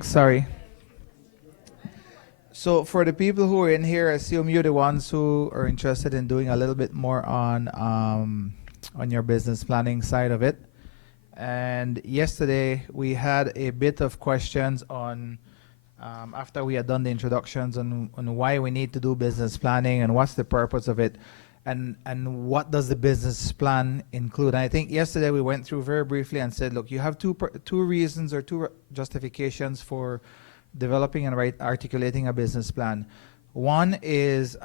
Sorry. So for the people who are in here, I assume you're the ones who are interested in doing a little bit more on your business planning side of it. And yesterday we had a bit of questions on after we had done the introductions on why we need to do business planning and what's the purpose of it, and what does the business plan include. And I think yesterday we went through very briefly and said, look, you have two reasons or two justifications for developing and articulating a business plan. One is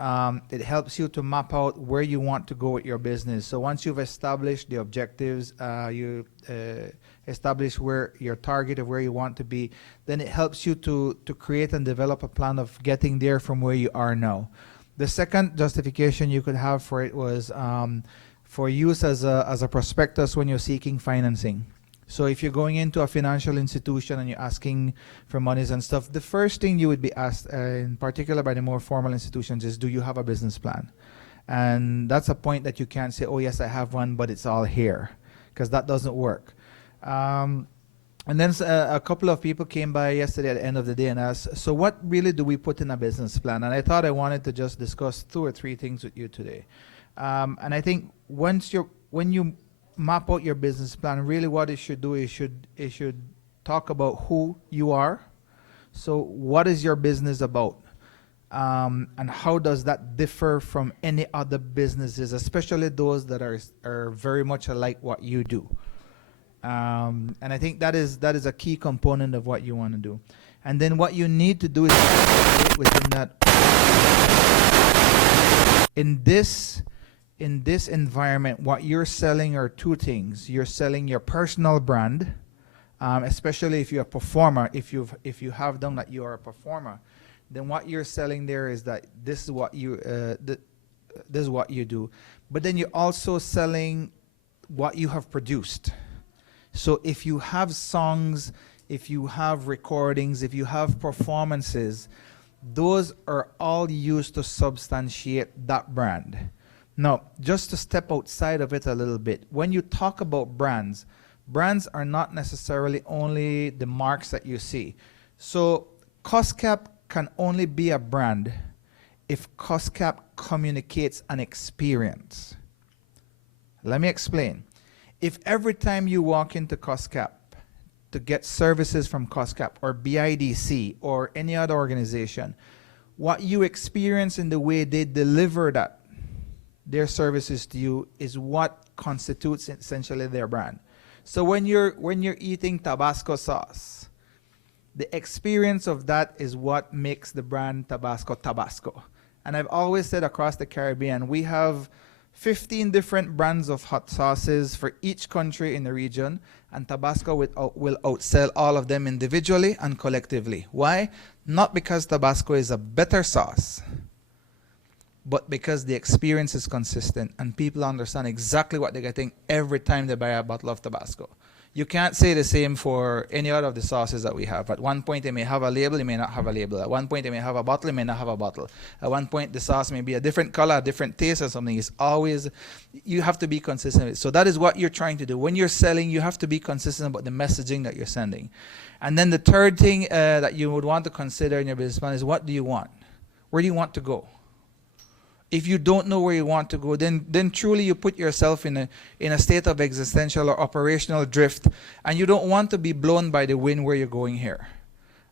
it helps you to map out where you want to go with your business. So once you've established the objectives, you establish where your target of where you want to be, then it helps you to create and develop a plan of getting there from where you are now. The second justification you could have for it was for use as a prospectus when you're seeking financing. So if you're going into a financial institution and you're asking for monies and stuff, the first thing you would be asked, in particular by the more formal institutions, is do you have a business plan? And that's a point that you can't say, oh yes, I have one, but it's all here, because that doesn't work. And then a couple of people came by yesterday at the end of the day and asked, so what really do we put in a business plan? And I thought I wanted to just discuss 2 or 3 things with you today. And I think when you map out your business plan, really what it should do is it should talk about who you are. So what is your business about? And how does that differ from any other businesses, especially those that are very much alike what you do? And I think that is a key component of what you want to do. And then what you need to do is within that. In this environment, what you're selling are 2 things. You're selling your personal brand, especially if you're a performer. If you have done that, you are a performer. Then what you're selling there is that this is what you this is what you do. But then you're also selling what you have produced. So if you have songs, if you have recordings, if you have performances, those are all used to substantiate that brand. Now, just to step outside of it a little bit, when you talk about brands, brands are not necessarily only the marks that you see. So COSCAP can only be a brand if COSCAP communicates an experience. Let me explain. If every time you walk into COSCAP to get services from COSCAP or BIDC or any other organization, what you experience in the way they deliver their services to you is what constitutes essentially their brand. So when you're eating Tabasco sauce, the experience of that is what makes the brand Tabasco. And I've always said across the Caribbean, we have 15 different brands of hot sauces for each country in the region, and Tabasco will outsell all of them individually and collectively. Why? Not because Tabasco is a better sauce, but because the experience is consistent and people understand exactly what they're getting every time they buy a bottle of Tabasco. You can't say the same for any other of the sauces that we have. At one point, they may have a label, they may not have a label. At one point, they may have a bottle, they may not have a bottle. At one point, the sauce may be a different color, a different taste or something. It's always, you have to be consistent with it. So that is what you're trying to do. When you're selling, you have to be consistent about the messaging that you're sending. And then the third thing that you would want to consider in your business plan is, what do you want? Where do you want to go? If you don't know where you want to go, then truly you put yourself in a state of existential or operational drift, and you don't want to be blown by the wind where you're going here.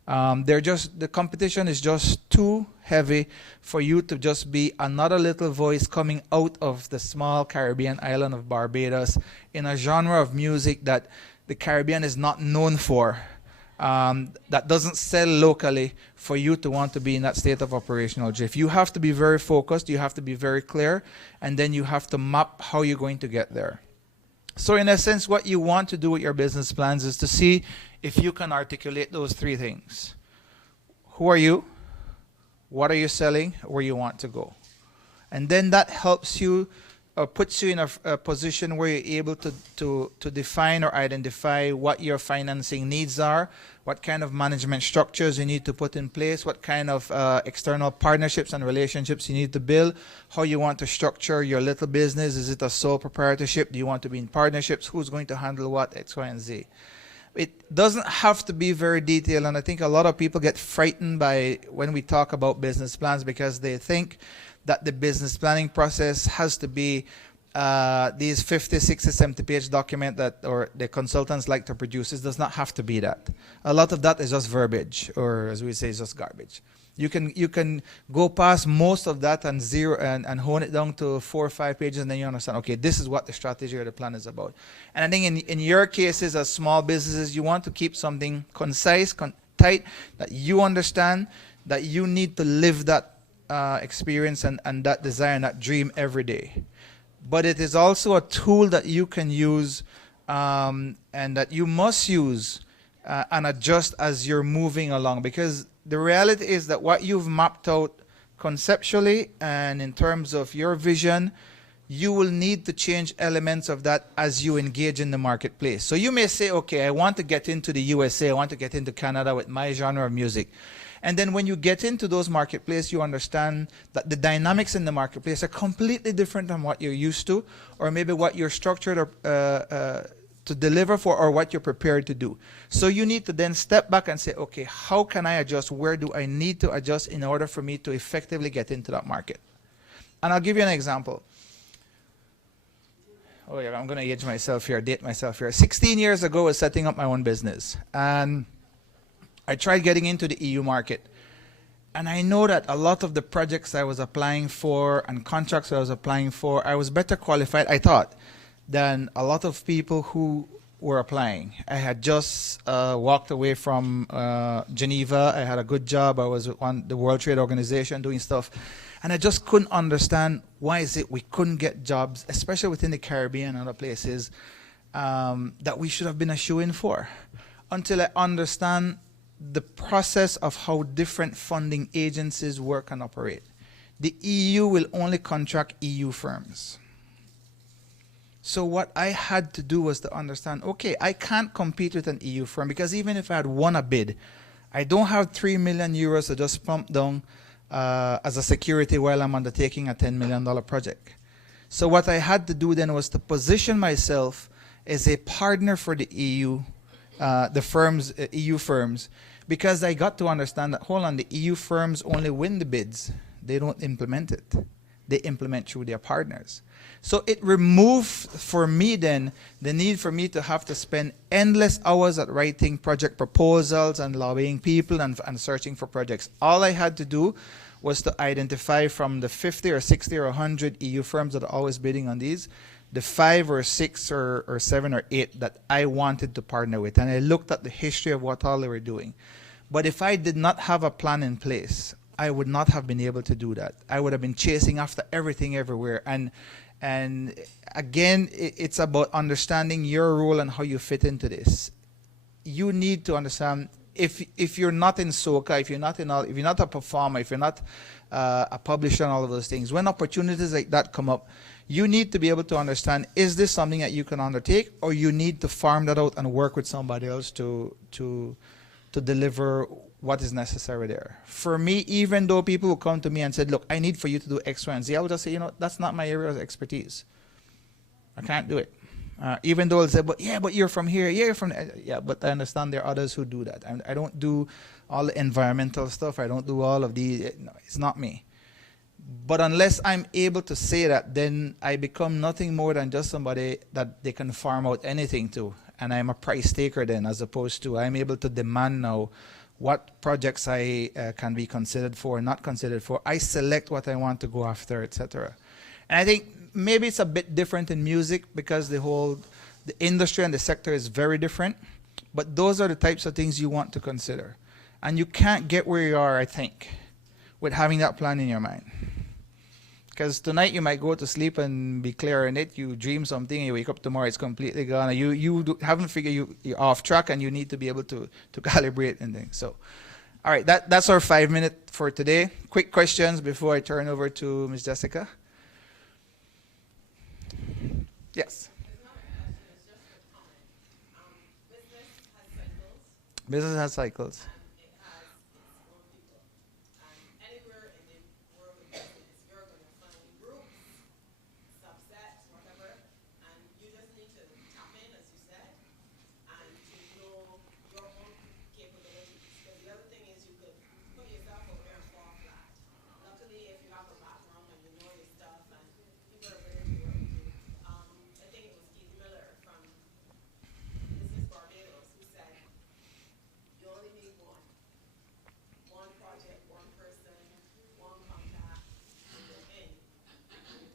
The competition is just too heavy for you to just be another little voice coming out of the small Caribbean island of Barbados in a genre of music that the Caribbean is not known for. That doesn't sell locally for you to want to be in that state of operational drift. You have to be very focused, you have to be very clear, and then you have to map how you're going to get there. So in essence, what you want to do with your business plans is to see if you can articulate those 3 things. Who are you? What are you selling? Where you want to go? And then that helps you puts you in a position where you're able to define or identify what your financing needs are, what kind of management structures you need to put in place, what kind of external partnerships and relationships you need to build, how you want to structure your little business. Is it a sole proprietorship? Do you want to be in partnerships? Who's going to handle what? X, Y, and Z. It doesn't have to be very detailed, and I think a lot of people get frightened by when we talk about business plans because they think that the business planning process has to be these 50, 60, 70 page document that or the consultants like to produce. It does not have to be that. A lot of that is just verbiage, or as we say, it's just garbage. You can go past most of that and and hone it down to 4 or 5 pages, and then you understand, okay, this is what the strategy or the plan is about. And I think in your cases as small businesses, you want to keep something concise, tight, that you understand, that you need to live that experience and that desire and that dream every day. But it is also a tool that you can use and that you must use and adjust as you're moving along, because the reality is that what you've mapped out conceptually and in terms of your vision, you will need to change elements of that as you engage in the marketplace. So you may say, okay, I want to get into the USA, I want to get into Canada with my genre of music. And then when you get into those marketplaces, you understand that the dynamics in the marketplace are completely different than what you're used to, or maybe what you're structured to deliver for, or what you're prepared to do. So you need to then step back and say, okay, how can I adjust? Where do I need to adjust in order for me to effectively get into that market? And I'll give you an example. Oh yeah, I'm going to age myself here, date myself here. 16 years ago, I was setting up my own business. And I tried getting into the EU market. And I know that a lot of the projects I was applying for and contracts I was applying for, I was better qualified, I thought, than a lot of people who were applying. I had just walked away from Geneva. I had a good job. I was on the World Trade Organization doing stuff. And I just couldn't understand why is it we couldn't get jobs, especially within the Caribbean and other places, that we should have been a shoo-in for. Until I understand the process of how different funding agencies work and operate. The EU will only contract EU firms. So what I had to do was to understand, okay, I can't compete with an EU firm because even if I had won a bid, I don't have 3 million euros to just pump down as a security while I'm undertaking a $10 million project. So what I had to do then was to position myself as a partner for the EU, the firms, EU firms, because I got to understand that, hold on, the EU firms only win the bids. They don't implement it. They implement through their partners. So it removed for me then the need for me to have to spend endless hours at writing project proposals and lobbying people and searching for projects. All I had to do was to identify from the 50 or 60 or 100 EU firms that are always bidding on these, the 5 or 6 or 7 or 8 that I wanted to partner with. And I looked at the history of what all they were doing. But if I did not have a plan in place, I would not have been able to do that. I would have been chasing after everything everywhere. And again, it's about understanding your role and how you fit into this. You need to understand, if you're not in soca, if you're not a performer, if you're not a publisher and all of those things, when opportunities like that come up, you need to be able to understand, is this something that you can undertake, or you need to farm that out and work with somebody else to deliver what is necessary there. For me, even though people will come to me and said, look, I need for you to do X, Y, and Z, I would just say, you know, that's not my area of expertise. I can't do it. Even though they'll say, but you're from here, yeah, you're from, yeah, but I understand there are others who do that. I don't do all the environmental stuff. I don't do all of the, no, it's not me. But unless I'm able to say that, then I become nothing more than just somebody that they can farm out anything to. And I'm a price taker then, as opposed to I'm able to demand now what projects I can be considered for, not considered for. I select what I want to go after, etc. And I think maybe it's a bit different in music because the industry and the sector is very different. But those are the types of things you want to consider. And you can't get where you are, I think, with having that plan in your mind. Because tonight you might go to sleep and be clear in it. You dream something and you wake up tomorrow, it's completely gone. You haven't figured you're off track, and you need to be able to calibrate and things. So, all right, that's our 5 minute for today. Quick questions before I turn over to Ms. Jessica. Yes. Business has cycles.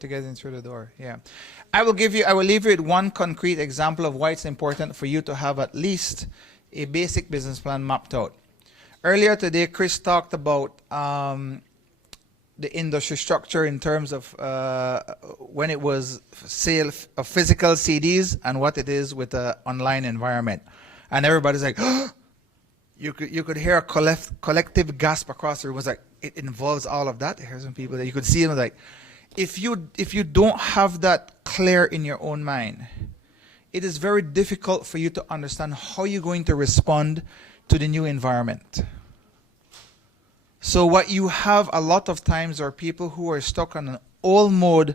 to get in through the door. Yeah, I will leave you with one concrete example of why it's important for you to have at least a basic business plan mapped out. Earlier today, Chris talked about the industry structure in terms of when it was sale of physical CDs and what it is with the online environment, and everybody's like, you could hear a collective gasp across the room. It was like, it involves all of that. Here's some people that you could see them like, if you don't have that clear in your own mind, it is very difficult for you to understand how you're going to respond to the new environment. So what you have a lot of times are people who are stuck on an old mode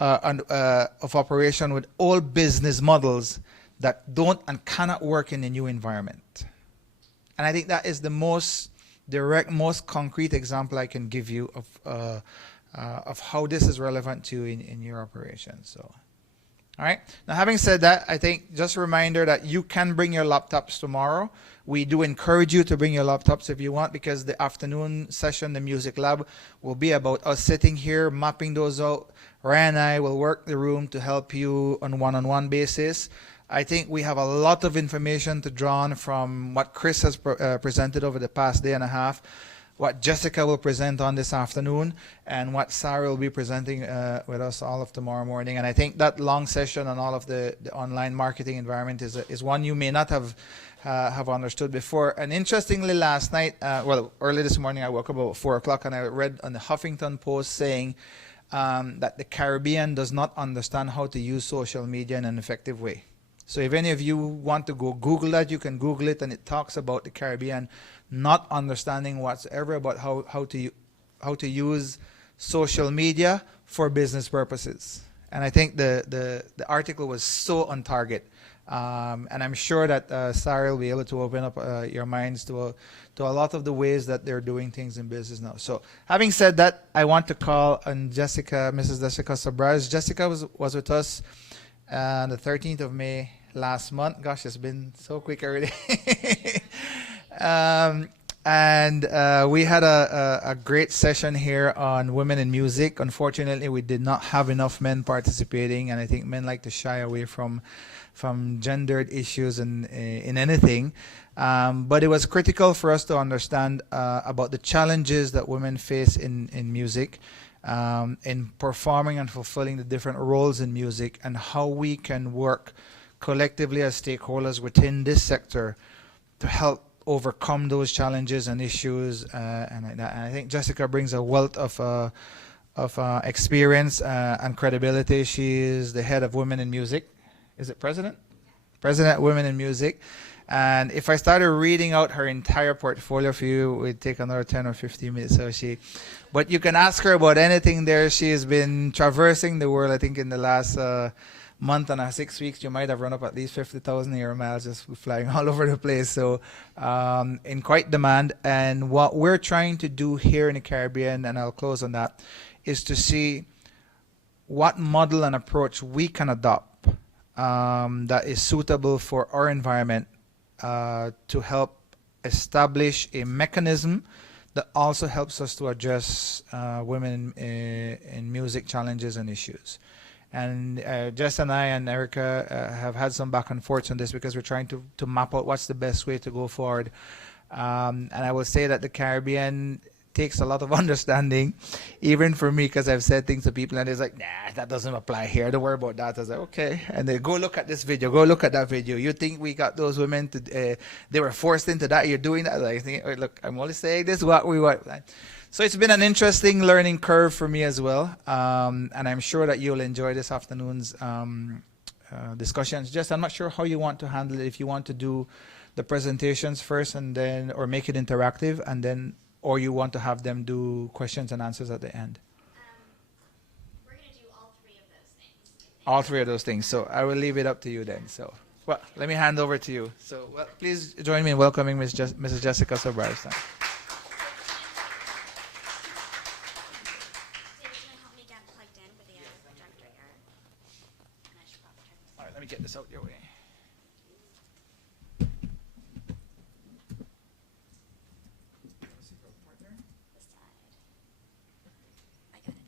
of operation with old business models that don't and cannot work in the new environment. And I think that is the most direct, most concrete example I can give you of how this is relevant to you in your operation. So, all right. Now, having said that, I think just a reminder that you can bring your laptops tomorrow. We do encourage you to bring your laptops if you want, because the afternoon session, the music lab, will be about us sitting here, mapping those out. Ryan and I will work the room to help you on one-on-one basis. I think we have a lot of information to draw on from what Chris has presented over the past day and a half, what Jessica will present on this afternoon, and what Sarah will be presenting with us all of tomorrow morning. And I think that long session on all of the online marketing environment is one you may not have understood before. And interestingly, last night, early this morning, I woke up about 4 o'clock and I read on the Huffington Post saying that the Caribbean does not understand how to use social media in an effective way. So if any of you want to go Google that, you can Google it, and it talks about the Caribbean not understanding whatsoever about how to use social media for business purposes. And I think the article was so on target. And I'm sure that Sarah will be able to open up your minds to a lot of the ways that they're doing things in business now. So having said that, I want to call on Jessica, Mrs. Jessica Sobraz. Jessica was with us on the 13th of May last month. Gosh, it's been so quick already. And we had a great session here on women in music. Unfortunately, we did not have enough men participating, and I think men like to shy away from gendered issues in anything. But it was critical for us to understand about the challenges that women face in music, in performing and fulfilling the different roles in music, and how we can work collectively as stakeholders within this sector to help overcome those challenges and issues. And I think Jessica brings a wealth of experience and credibility. She is the head of Women in Music. Is it president? President of Women in Music. And if I started reading out her entire portfolio for you, it would take another 10 or 15 minutes. But you can ask her about anything there. She has been traversing the world. I think in the last month and 6 weeks, you might have run up at least 50,000 air miles just flying all over the place. So in quite demand. And what we're trying to do here in the Caribbean, and I'll close on that, is to see what model and approach we can adopt that is suitable for our environment to help establish a mechanism that also helps us to address women in music challenges and issues. And Jess and I and Erica have had some back and forth on this because we're trying to map out what's the best way to go forward. And I will say that the Caribbean takes a lot of understanding, even for me, because I've said things to people and it's like, nah, that doesn't apply here. Don't worry about that. I was like, okay. And they go look at this video, go look at that video. You think we got those women to, they were forced into that? You're doing that? Like, look, I'm only saying this what we want. So it's been an interesting learning curve for me as well. And I'm sure that you'll enjoy this afternoon's discussions. Just, I'm not sure how you want to handle it. If you want to do the presentations first and then, or make it interactive and then, or you want to have them do questions and answers at the end? We're going to do all three of those things. All three of those things. So I will leave it up to you then. So, well, let me hand over to you. So, well, please join me in welcoming Mrs. Jessica Sobraz. David, can you help me get plugged in with the projector here? And I should probably turn this All right, let me get this out your way. this side. I got it.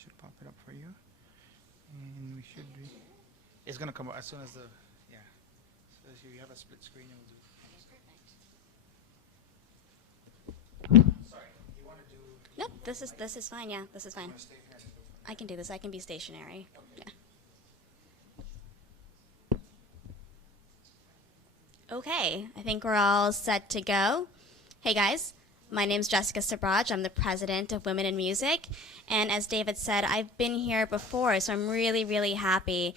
Should pop it up for you. And we should be. It's gonna come up as soon as the yeah. So as you have a split screen, it will do. Sorry, you want to do? Nope, this is fine. Yeah, this is fine. Stay here. I can do this. I can be stationary. Yeah. Okay, I think we're all set to go. Hey guys, my name's Jessica Sabraj. I'm the president of Women in Music. And as David said, I've been here before, so I'm really, really happy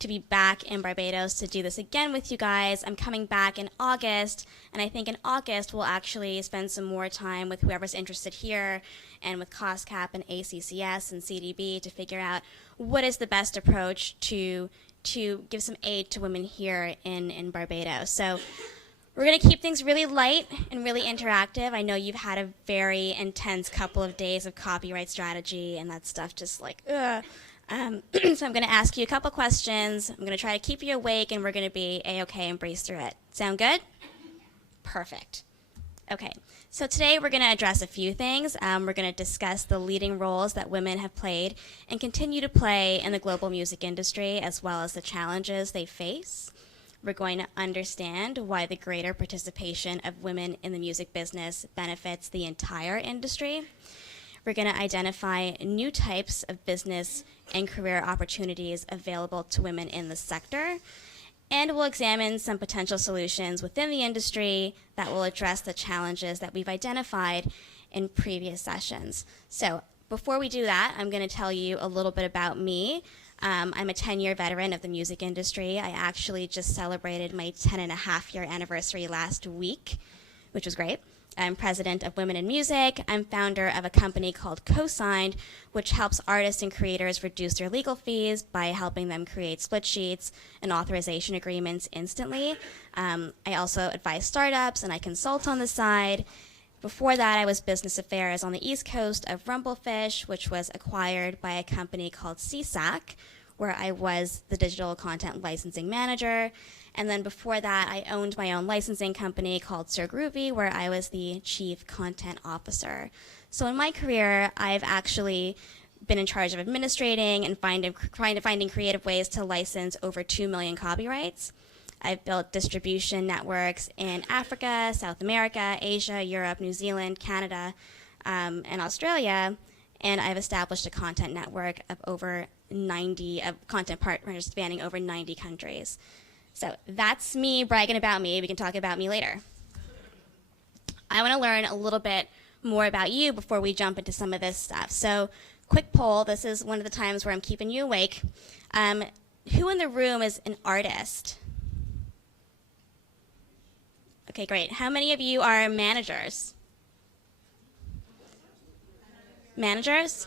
to be back in Barbados to do this again with you guys. I'm coming back in August, and I think in August we'll actually spend some more time with whoever's interested here and with COSCAP and ACCS and CDB to figure out what is the best approach to give some aid to women here in Barbados. So we're going to keep things really light and really interactive. I know you've had a very intense couple of days of copyright strategy and that stuff just like, ugh. So I'm going to ask you a couple questions. I'm going to try to keep you awake, and we're going to be A-okay and breeze through it. Sound good? Perfect. Okay, so today we're going to address a few things. We're going to discuss the leading roles that women have played and continue to play in the global music industry, as well as the challenges they face. We're going to understand why the greater participation of women in the music business benefits the entire industry. We're going to identify new types of business and career opportunities available to women in the sector. And we'll examine some potential solutions within the industry that will address the challenges that we've identified in previous sessions. So before we do that, I'm going to tell you a little bit about me. I'm a 10-year veteran of the music industry. I actually just celebrated my 10-and-a-half-year anniversary last week, which was great. I'm president of Women in Music. I'm founder of a company called Co-Signed, which helps artists and creators reduce their legal fees by helping them create split sheets and authorization agreements instantly. I also advise startups, and I consult on the side. Before that, I was business affairs on the East Coast of Rumblefish, which was acquired by a company called CSAC, where I was the digital content licensing manager. And then before that, I owned my own licensing company called Sir Groovy, where I was the chief content officer. So in my career, I've actually been in charge of administrating and finding creative ways to license over 2 million copyrights. I've built distribution networks in Africa, South America, Asia, Europe, New Zealand, Canada, and Australia. And I've established a content network of over 90 content partners spanning over 90 countries. So that's me bragging about me. We can talk about me later. I want to learn a little bit more about you before we jump into some of this stuff. So quick poll. This is one of the times where I'm keeping you awake. Who in the room is an artist? Okay, great. How many of you are managers? Managers?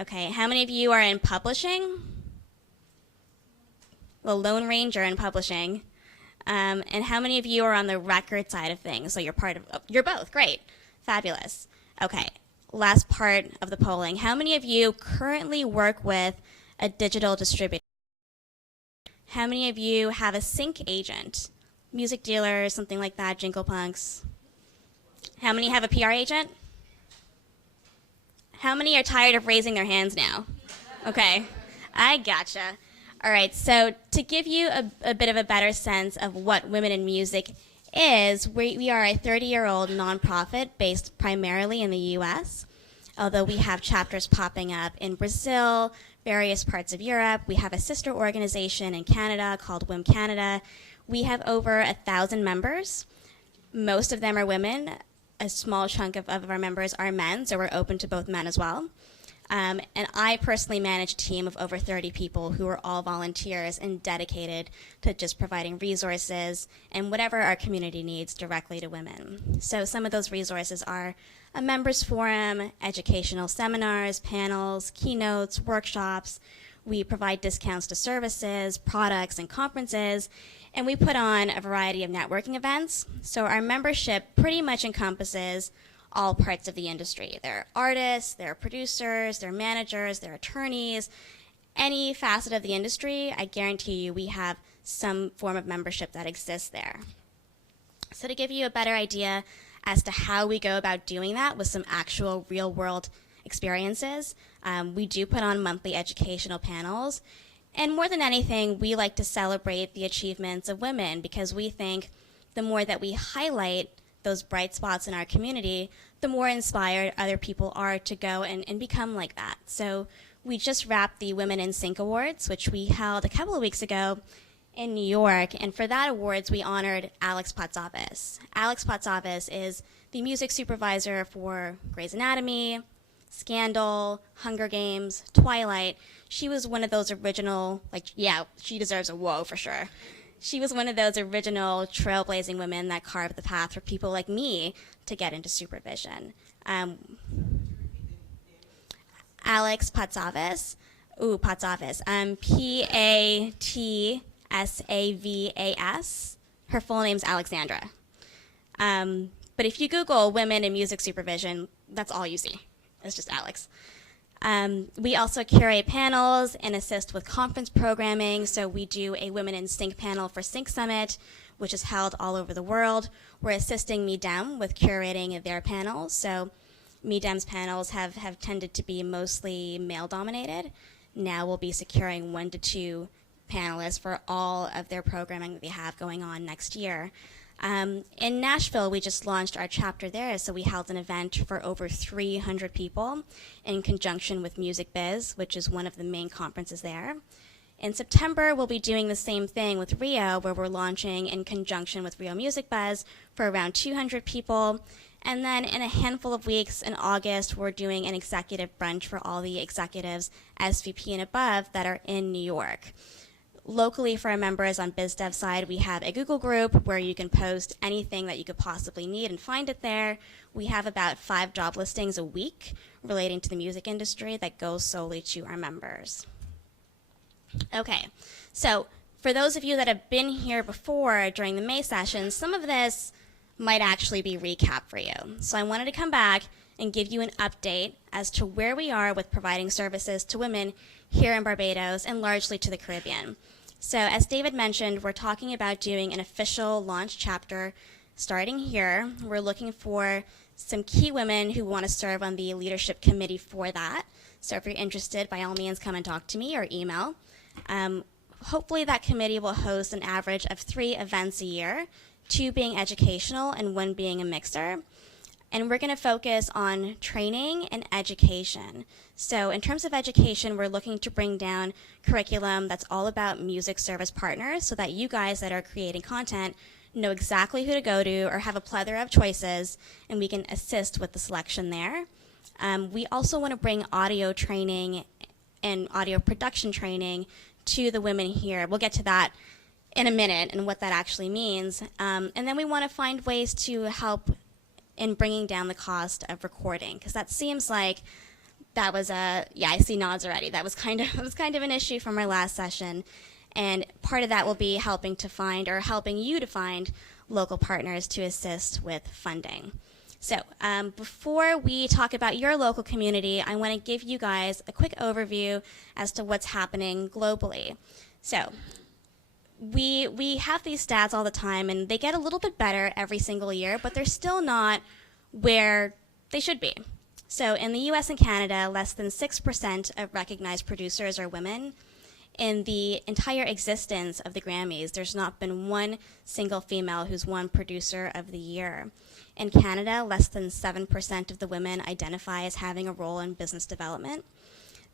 Okay, how many of you are in publishing? The Lone Ranger in publishing. And how many of you are on the record side of things? So you're both, great, fabulous. Okay, last part of the polling. How many of you currently work with a digital distributor? How many of you have a sync agent? Music dealers, something like that, jingle punks. How many have a PR agent? How many are tired of raising their hands now? Okay, I gotcha. All right, so to give you a bit of a better sense of what Women in Music is, we are a 30-year-old nonprofit based primarily in the U.S., although we have chapters popping up in Brazil, various parts of Europe. We have a sister organization in Canada called WIM Canada. We have over 1,000 members. Most of them are women. A small chunk of our members are men, so we're open to both men as well. And I personally manage a team of over 30 people who are all volunteers and dedicated to just providing resources and whatever our community needs directly to women. So some of those resources are a members forum, educational seminars, panels, keynotes, workshops. We provide discounts to services, products, and conferences, and we put on a variety of networking events. So our membership pretty much encompasses all parts of the industry. There are artists, there are producers, there are managers, there are attorneys. Any facet of the industry, I guarantee you we have some form of membership that exists there. So to give you a better idea as to how we go about doing that with some actual real-world experiences. We do put on monthly educational panels. And more than anything, we like to celebrate the achievements of women because we think the more that we highlight those bright spots in our community, the more inspired other people are to go and become like that. So we just wrapped the Women in Sync Awards, which we held a couple of weeks ago in New York. And for that awards, we honored Alex Patsavis. Alex Patsavis is the music supervisor for Grey's Anatomy, Scandal, Hunger Games, Twilight. She was one of those original, she deserves a whoa for sure. She was one of those original trailblazing women that carved the path for people like me to get into supervision. Alex Patsavis, Patsavas. Her full name's Alexandra. But if you Google women in music supervision, that's all you see. It's just Alex. We also curate panels and assist with conference programming. So we do a Women in Sync panel for Sync Summit, which is held all over the world. We're assisting MEDEM with curating their panels. So MEDEM's panels have tended to be mostly male-dominated. Now we'll be securing 1 to 2 panelists for all of their programming that they have going on next year. In Nashville, we just launched our chapter there, so we held an event for over 300 people in conjunction with Music Biz, which is one of the main conferences there. In September, we'll be doing the same thing with Rio, where we're launching in conjunction with Rio Music Buzz for around 200 people. And then in a handful of weeks in August, we're doing an executive brunch for all the executives, SVP and above, that are in New York. Locally, for our members on BizDev side, we have a Google group where you can post anything that you could possibly need and find it there. We have about 5 job listings a week relating to the music industry that goes solely to our members. Okay, so for those of you that have been here before during the May session, some of this might actually be recap for you. So I wanted to come back and give you an update as to where we are with providing services to women here in Barbados and largely to the Caribbean. So as David mentioned, we're talking about doing an official launch chapter starting here. We're looking for some key women who want to serve on the leadership committee for that. So if you're interested, by all means, come and talk to me or email. Hopefully that committee will host an average of 3 events a year, 2 being educational and 1 being a mixer. And we're going to focus on training and education. So in terms of education, we're looking to bring down curriculum that's all about music service partners so that you guys that are creating content know exactly who to go to or have a plethora of choices, and we can assist with the selection there. We also want to bring audio training and audio production training to the women here. We'll get to that in a minute and what that actually means. And then we want to find ways to help in bringing down the cost of recording, because that seems like that was I see nods already. That was kind of an issue from our last session, and part of that will be helping you to find local partners to assist with funding. So before we talk about your local community, I want to give you guys a quick overview as to what's happening globally. So we have these stats all the time, and they get a little bit better every single year, but they're still not where they should be. So in the US and Canada, less than 6% of recognized producers are women. In the entire existence of the Grammys, there's not been one single female who's won Producer of the Year. In Canada, less than 7% of the women identify as having a role in business development.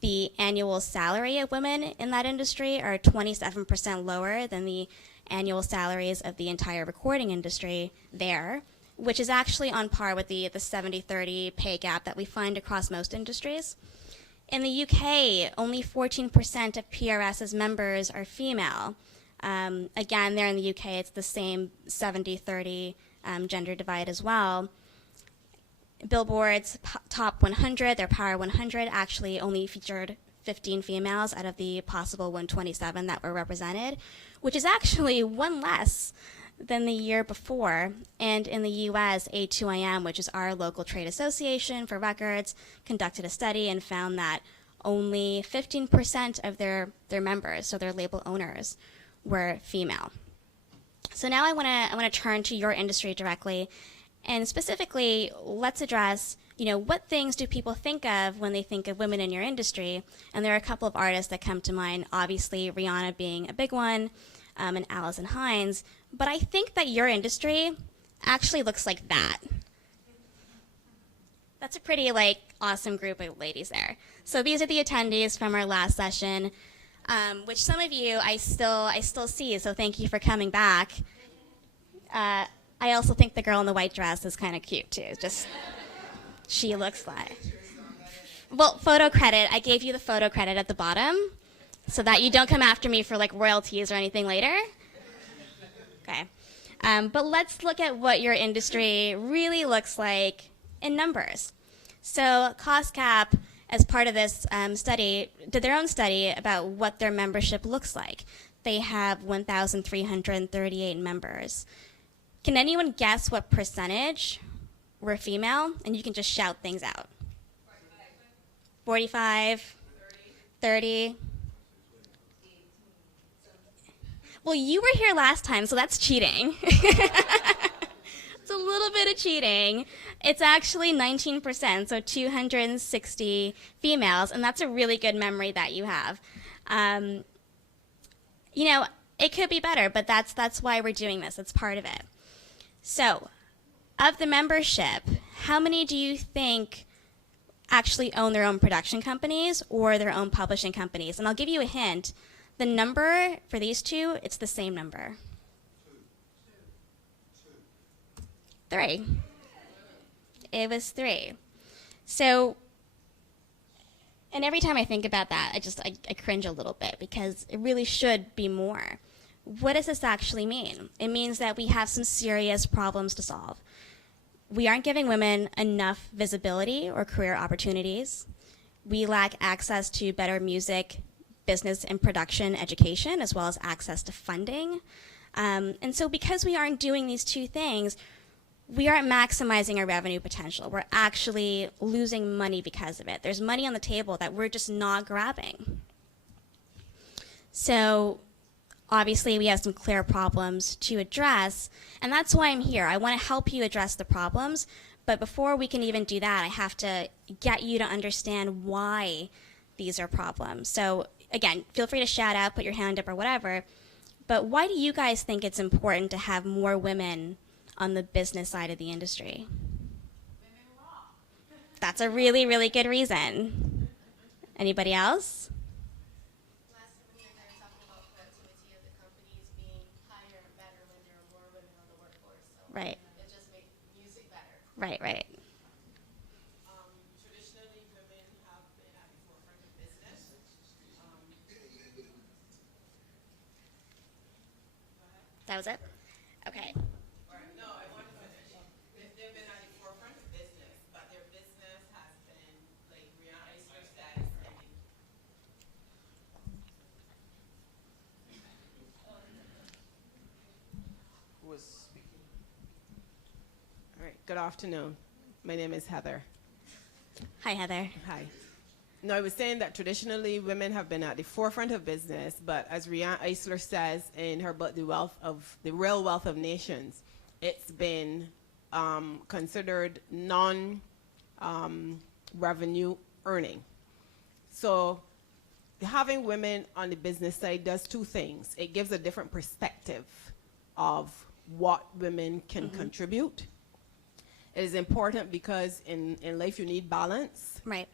The annual salary of women in that industry are 27% lower than the annual salaries of the entire recording industry there, which is actually on par with the 70-30 pay gap that we find across most industries. In the UK, only 14% of PRS's members are female. Again, there in the UK, it's the same 70-30 gender divide as well. Billboard's Top 100, their Power 100, actually only featured 15 females out of the possible 127 that were represented, which is actually 1 less than the year before. And in the US, A2IM, which is our local trade association for records, conducted a study and found that only 15% of their members, so their label owners, were female. So now I want to turn to your industry directly. And specifically, let's address what things do people think of when they think of women in your industry? And there are a couple of artists that come to mind, obviously Rihanna being a big one, and Allison Hines. But I think that your industry actually looks like that. That's a pretty awesome group of ladies there. So these are the attendees from our last session, which some of you I still see. So thank you for coming back. I also think the girl in the white dress is kind of cute too. Just she looks like. Well, photo credit. I gave you the photo credit at the bottom, so that you don't come after me for royalties or anything later. Okay. But let's look at what your industry really looks like in numbers. So CostCap, as part of this study, did their own study about what their membership looks like. They have 1,338 members. Can anyone guess what percentage were female? And you can just shout things out. 45, 30. Well, you were here last time, so that's cheating. It's a little bit of cheating. It's actually 19%, so 260 females, and that's a really good memory that you have. It could be better, but that's why we're doing this. It's part of it. So, of the membership, how many do you think actually own their own production companies or their own publishing companies? And I'll give you a hint. The number for these two, it's the same number. 3. It was 3. So, and every time I think about that, I cringe a little bit because it really should be more. What does this actually mean? It means that we have some serious problems to solve. We aren't giving women enough visibility or career opportunities. We lack access to better music, business and production education, as well as access to funding. And so because we aren't doing these two things, we aren't maximizing our revenue potential. We're actually losing money because of it. There's money on the table that we're just not grabbing. So obviously we have some clear problems to address, and that's why I'm here. I want to help you address the problems, but before we can even do that, I have to get you to understand why these are problems. So again, feel free to shout out, put your hand up or whatever, but why do you guys think it's important to have more women on the business side of the industry? That's a really, really good reason. Anybody else? Last time we were there talking about productivity of the companies being higher and better when there are more women on the workforce. So Right. it just makes music better. Right. Traditionally, women have been at the forefront of business. That was it? Okay. No, I want to finish. They've been at the forefront of business, but their business has been like Rihanna Eisler status. Who was speaking? All right. Good afternoon. My name is Heather. Hi, Heather. Hi. No, I was saying that traditionally women have been at the forefront of business, but as Rihanna Eisler says in her book, The Real Wealth of Nations, it's been considered non-revenue earning. So having women on the business side does two things. It gives a different perspective of what women can contribute. It is important because in life you need balance. Right.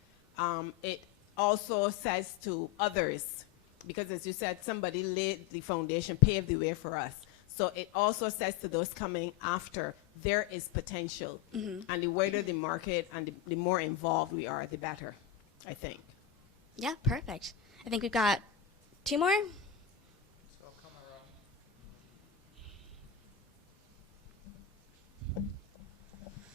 It also says to others, because as you said, somebody laid the foundation, paved the way for us. So it also says to those coming after, there is potential. And the wider the market and the more involved we are, the better, I think. Yeah, perfect. I think we've got 2 more. So come around.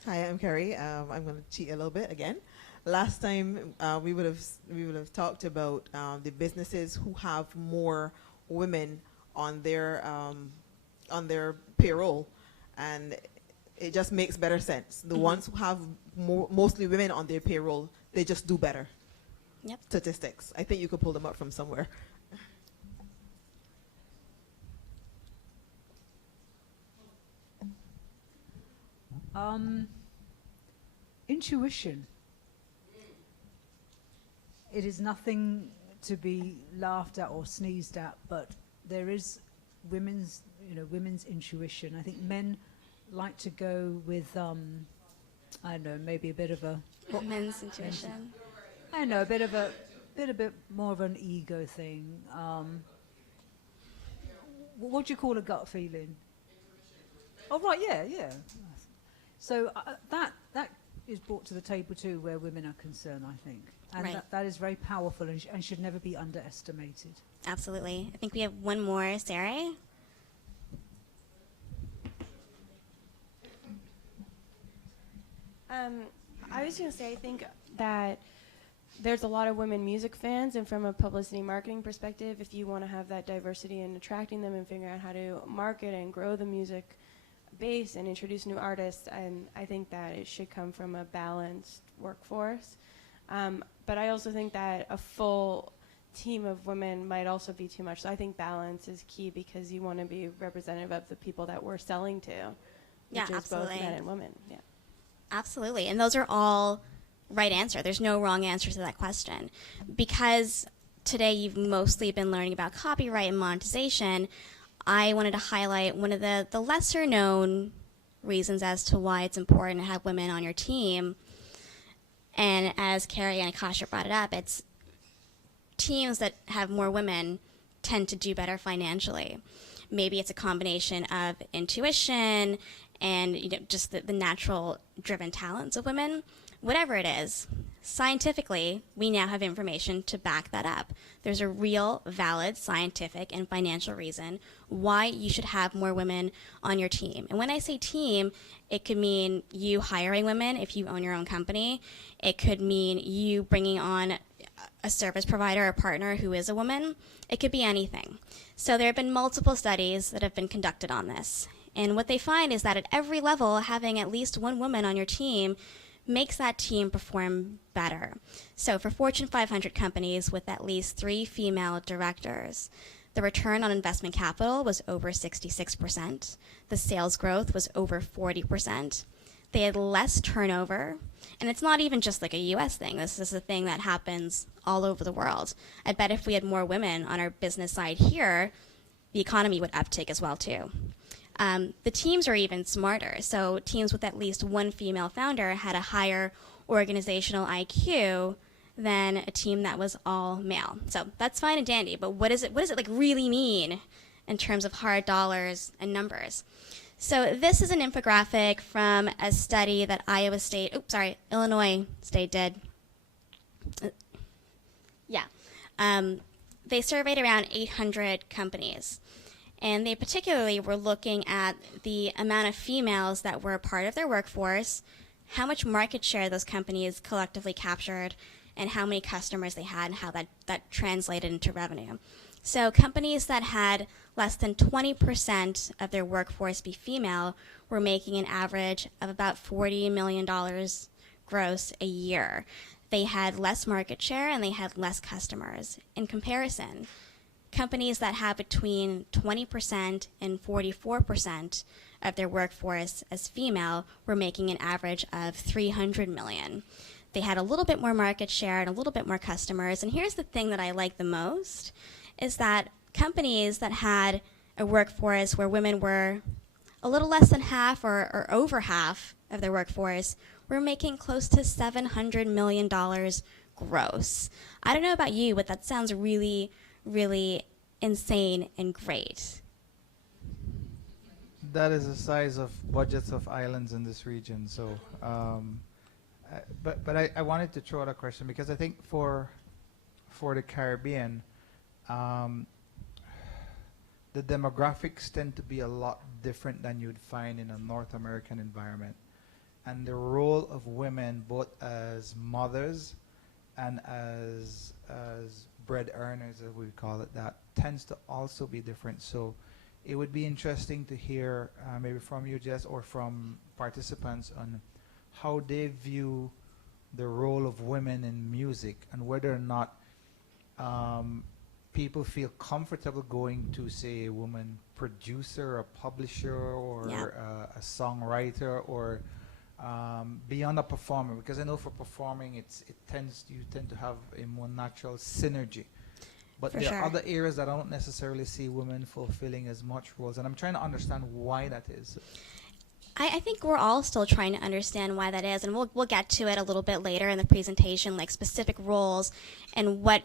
Hi, I'm Carrie. I'm going to cheat a little bit again. Last time we would have talked about the businesses who have more women on their payroll, and it just makes better sense. The ones who have mostly women on their payroll, they just do better. Yep. Statistics. I think you could pull them up from somewhere. Intuition. It is nothing to be laughed at or sneezed at, but there is women's intuition. I think men like to go with, I don't know, maybe a bit of a Men's intuition. I don't know, a bit more of an ego thing. What do you call a gut feeling? Oh right, yeah. So that is brought to the table too, where women are concerned, I think, and Right. that is very powerful and should never be underestimated. Absolutely. I think we have one more, Sarah. I was going to say, I think that there's a lot of women music fans, and from a publicity marketing perspective, if you want to have that diversity in attracting them and figuring out how to market and grow the music base and introduce new artists, and I think that it should come from a balanced workforce. But I also think that a full team of women might also be too much. So I think balance is key, because you want to be representative of the people that we're selling to, Yeah, which is absolutely. both men and women. Yeah. Absolutely. And those are all right answer. There's no wrong answer to that question. Because today you've mostly been learning about copyright and monetization, I wanted to highlight one of the lesser known reasons as to why it's important to have women on your team. And as Carrie and Akasha brought it up, it's teams that have more women tend to do better financially. Maybe it's a combination of intuition and just the natural driven talents of women. Whatever it is, scientifically, we now have information to back that up. There's a real, valid scientific and financial reason why you should have more women on your team. And when I say team, it could mean you hiring women if you own your own company. It could mean you bringing on a service provider or partner who is a woman. It could be anything. So there have been multiple studies that have been conducted on this. And what they find is that at every level, having at least one woman on your team makes that team perform better. So for Fortune 500 companies with at least 3 female directors, the return on investment capital was over 66%. The sales growth was over 40%. They had less turnover. And it's not even just like a US thing. This is a thing that happens all over the world. I bet if we had more women on our business side here, the economy would uptake as well too. The teams are even smarter. So teams with at least one female founder had a higher organizational IQ than a team that was all male. So that's fine and dandy, but what does it like really mean in terms of hard dollars and numbers? So this is an infographic from a study that Illinois State did. They surveyed around 800 companies. And they particularly were looking at the amount of females that were a part of their workforce, how much market share those companies collectively captured, and how many customers they had, and how that translated into revenue. So companies that had less than 20% of their workforce be female were making an average of about $40 million gross a year. They had less market share and they had less customers. In comparison, companies that have between 20% and 44% of their workforce as female were making an average of $300 million. They had a little bit more market share and a little bit more customers. And here's the thing that I like the most, is that companies that had a workforce where women were a little less than half or over half of their workforce were making close to $700 million gross. I don't know about you, but that sounds really, really insane and great. That is the size of budgets of islands in this region. So, but I wanted to throw out a question, because I think for the Caribbean, the demographics tend to be a lot different than you'd find in a North American environment. And the role of women, both as mothers and as bread earners, as we call it, that tends to also be different. So it would be interesting to hear maybe from you, Jess, or from participants on how they view the role of women in music, and whether or not people feel comfortable going to, say, a woman producer, a publisher, or Yeah. a songwriter, or beyond a performer? Because I know for performing, you tend to have a more natural synergy. But For there are sure. other areas that I don't necessarily see women fulfilling as much roles, and I'm trying to understand why that is. I think we're all still trying to understand why that is, and we'll get to it a little bit later in the presentation, like specific roles and what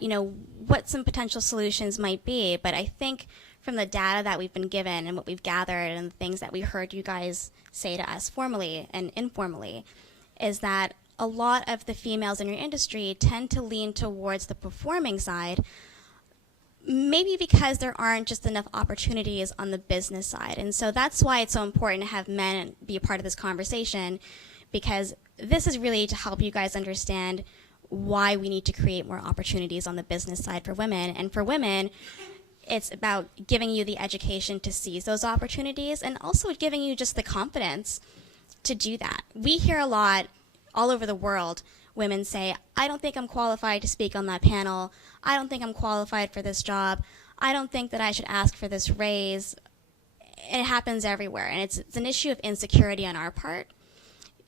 some potential solutions might be. But I think from the data that we've been given and what we've gathered and the things that we heard you guys say to us formally and informally, is that a lot of the females in your industry tend to lean towards the performing side. Maybe because there aren't just enough opportunities on the business side. And so that's why it's so important to have men be a part of this conversation, because this is really to help you guys understand why we need to create more opportunities on the business side for women. And for women, it's about giving you the education to seize those opportunities and also giving you just the confidence to do that. We hear a lot all over the world women say, I don't think I'm qualified to speak on that panel. I don't think I'm qualified for this job. I don't think that I should ask for this raise. It happens everywhere, and it's an issue of insecurity on our part.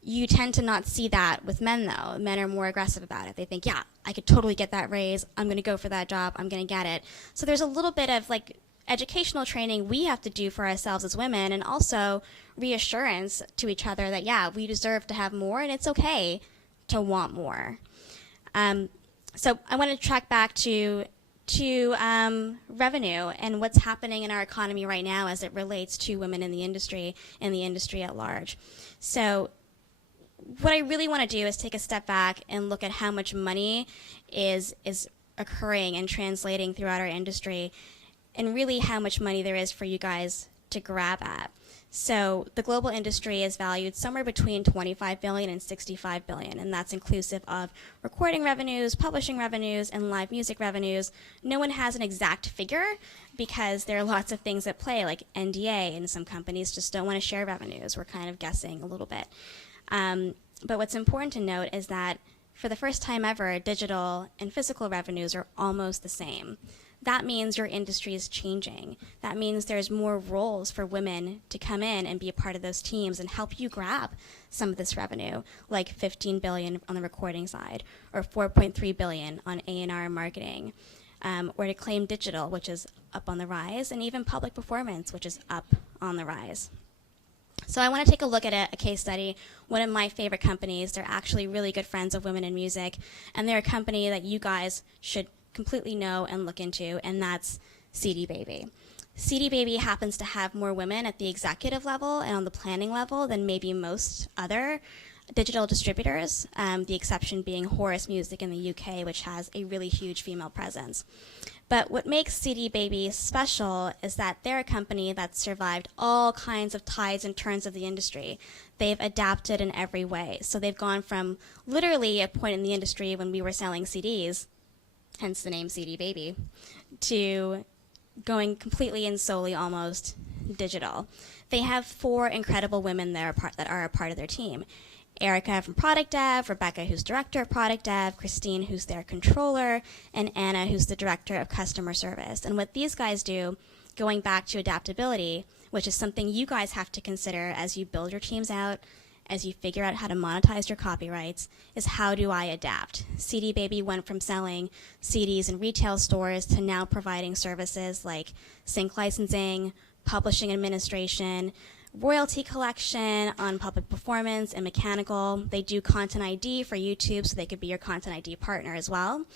You tend to not see that with men, though. Men are more aggressive about it. They think, yeah, I could totally get that raise. I'm going to go for that job. I'm going to get it. So there's a little bit of like educational training we have to do for ourselves as women, and also reassurance to each other that, yeah, we deserve to have more, and it's okay to want more. So I want to track back to revenue and what's happening in our economy right now as it relates to women in the industry and the industry at large. So what I really want to do is take a step back and look at how much money is occurring and translating throughout our industry, and really how much money there is for you guys to grab at. So the global industry is valued somewhere between 25 billion and 65 billion, and that's inclusive of recording revenues, publishing revenues, and live music revenues. No one has an exact figure because there are lots of things at play, like NDA, and some companies just don't want to share revenues. We're kind of guessing a little bit. But what's important to note is that for the first time ever, digital and physical revenues are almost the same. That means your industry is changing. That means there's more roles for women to come in and be a part of those teams and help you grab some of this revenue, like 15 billion on the recording side, or 4.3 billion on A&R and marketing, or to claim digital, which is up on the rise, and even public performance, which is up on the rise. So I want to take a look at a case study. One of my favorite companies, they're actually really good friends of women in music, and they're a company that you guys should completely know and look into, and that's CD Baby. CD Baby happens to have more women at the executive level and on the planning level than maybe most other digital distributors, the exception being Horus Music in the UK, which has a really huge female presence. But what makes CD Baby special is that they're a company that's survived all kinds of tides and turns of the industry. They've adapted in every way. So they've gone from literally a point in the industry when we were selling CDs, hence the name CD Baby, to going completely and solely almost digital. They have 4 incredible women that are a part of their team. Erica from Product Dev, Rebecca, who's Director of Product Dev, Christine, who's their Controller, and Anna, who's the Director of Customer Service. And what these guys do, going back to adaptability, which is something you guys have to consider as you build your teams out, as you figure out how to monetize your copyrights, is how do I adapt? CD Baby went from selling CDs in retail stores to now providing services like sync licensing, publishing administration, royalty collection on public performance and mechanical. They do content ID for YouTube, so they could be your content ID partner as well.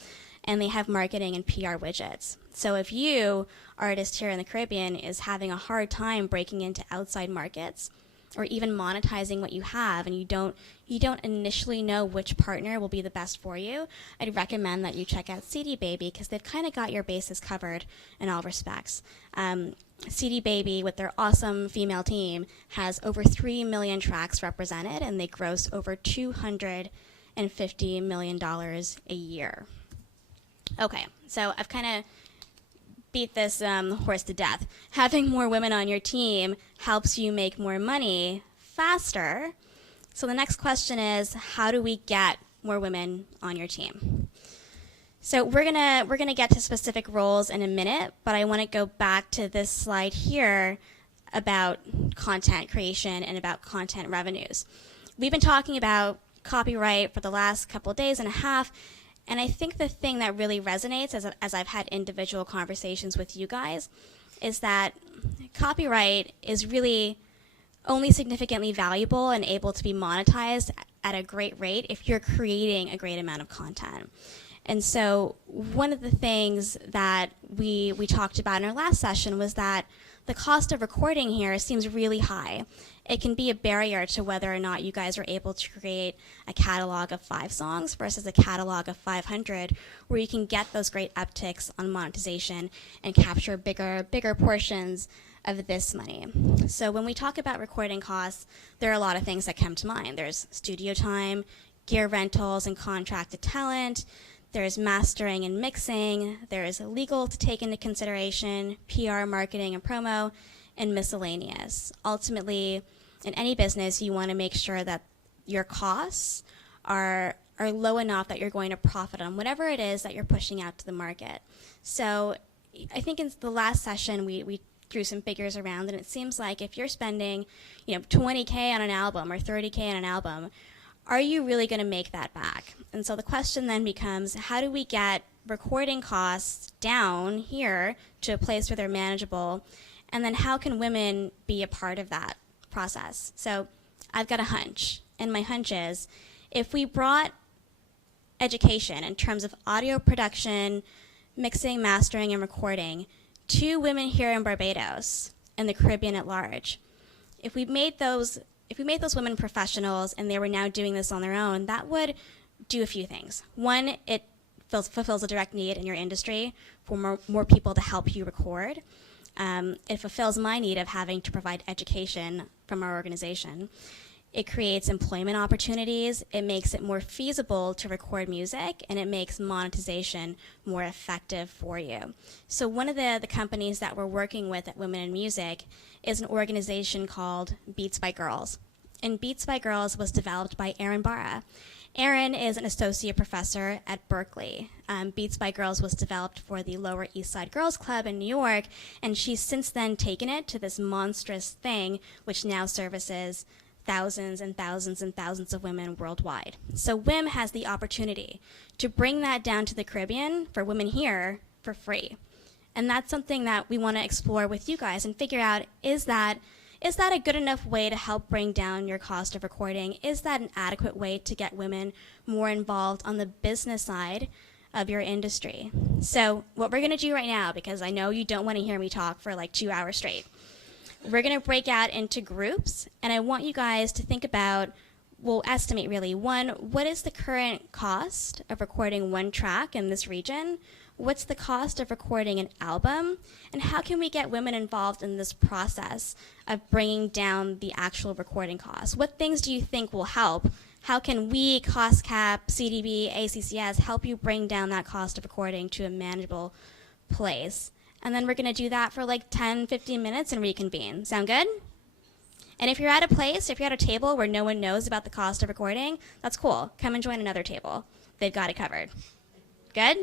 And they have marketing and PR widgets. So if you, artist here in the Caribbean, is having a hard time breaking into outside markets, or even monetizing what you have, and you don't initially know which partner will be the best for you, I'd recommend that you check out CD Baby, because they've kind of got your bases covered in all respects. CD Baby, with their awesome female team, has over 3 million tracks represented, and they gross over $250 million a year. Okay, so I've kind of beat this horse to death. Having more women on your team helps you make more money faster. So the next question is, how do we get more women on your team? So we're gonna get to specific roles in a minute, but I want to go back to this slide here about content creation and about content revenues. we've been talking about copyright for the last couple of days and a half, and I think the thing that really resonates as I've had individual conversations with you guys is that copyright is really only significantly valuable and able to be monetized at a great rate if you're creating a great amount of content. And so one of the things that we talked about in our last session was that the cost of recording here seems really high. It can be a barrier to whether or not you guys are able to create a catalog of 5 songs versus a catalog of 500, where you can get those great upticks on monetization and capture bigger portions of this money. So when we talk about recording costs, there are a lot of things that come to mind. There's studio time, gear rentals and contracted talent, there's mastering and mixing, there's legal to take into consideration, PR, marketing, and promo, and miscellaneous. Ultimately, in any business, you want to make sure that your costs are low enough that you're going to profit on whatever it is that you're pushing out to the market. So I think in the last session, we threw some figures around, and it seems like if you're spending, $20K on an album or $30K on an album, are you really going to make that back? And so the question then becomes, how do we get recording costs down here to a place where they're manageable? And then how can women be a part of that process? So I've got a hunch, and my hunch is if we brought education in terms of audio production, mixing, mastering, and recording to women here in Barbados and the Caribbean at large, if we made those women professionals and they were now doing this on their own, that would do a few things. One, it fulfills a direct need in your industry for more people to help you record. It fulfills my need of having to provide education from our organization. It creates employment opportunities. It makes it more feasible to record music, and it makes monetization more effective for you. So one of the companies that we're working with at Women in Music is an organization called Beats by Girls. And Beats by Girls was developed by Erin Barra. Erin is an associate professor at Berkeley. Beats by Girls was developed for the Lower East Side Girls Club in New York, and she's since then taken it to this monstrous thing, which now services thousands and thousands and thousands of women worldwide. So WIM has the opportunity to bring that down to the Caribbean for women here for free. And that's something that we want to explore with you guys and figure out, is that a good enough way to help bring down your cost of recording? Is that an adequate way to get women more involved on the business side of your industry? So what we're going to do right now, because I know you don't want to hear me talk for like 2 hours straight, we're going to break out into groups, and I want you guys to think about, we'll estimate really, one, what is the current cost of recording one track in this region? What's the cost of recording an album? And how can we get women involved in this process of bringing down the actual recording costs? What things do you think will help? How can we, Cost Cap, CDB, ACCS, help you bring down that cost of recording to a manageable place? And then we're going to do that for like 10, 15 minutes and reconvene. Sound good? And if you're at a place, if you're at a table where no one knows about the cost of recording, that's cool. Come and join another table. They've got it covered. Good?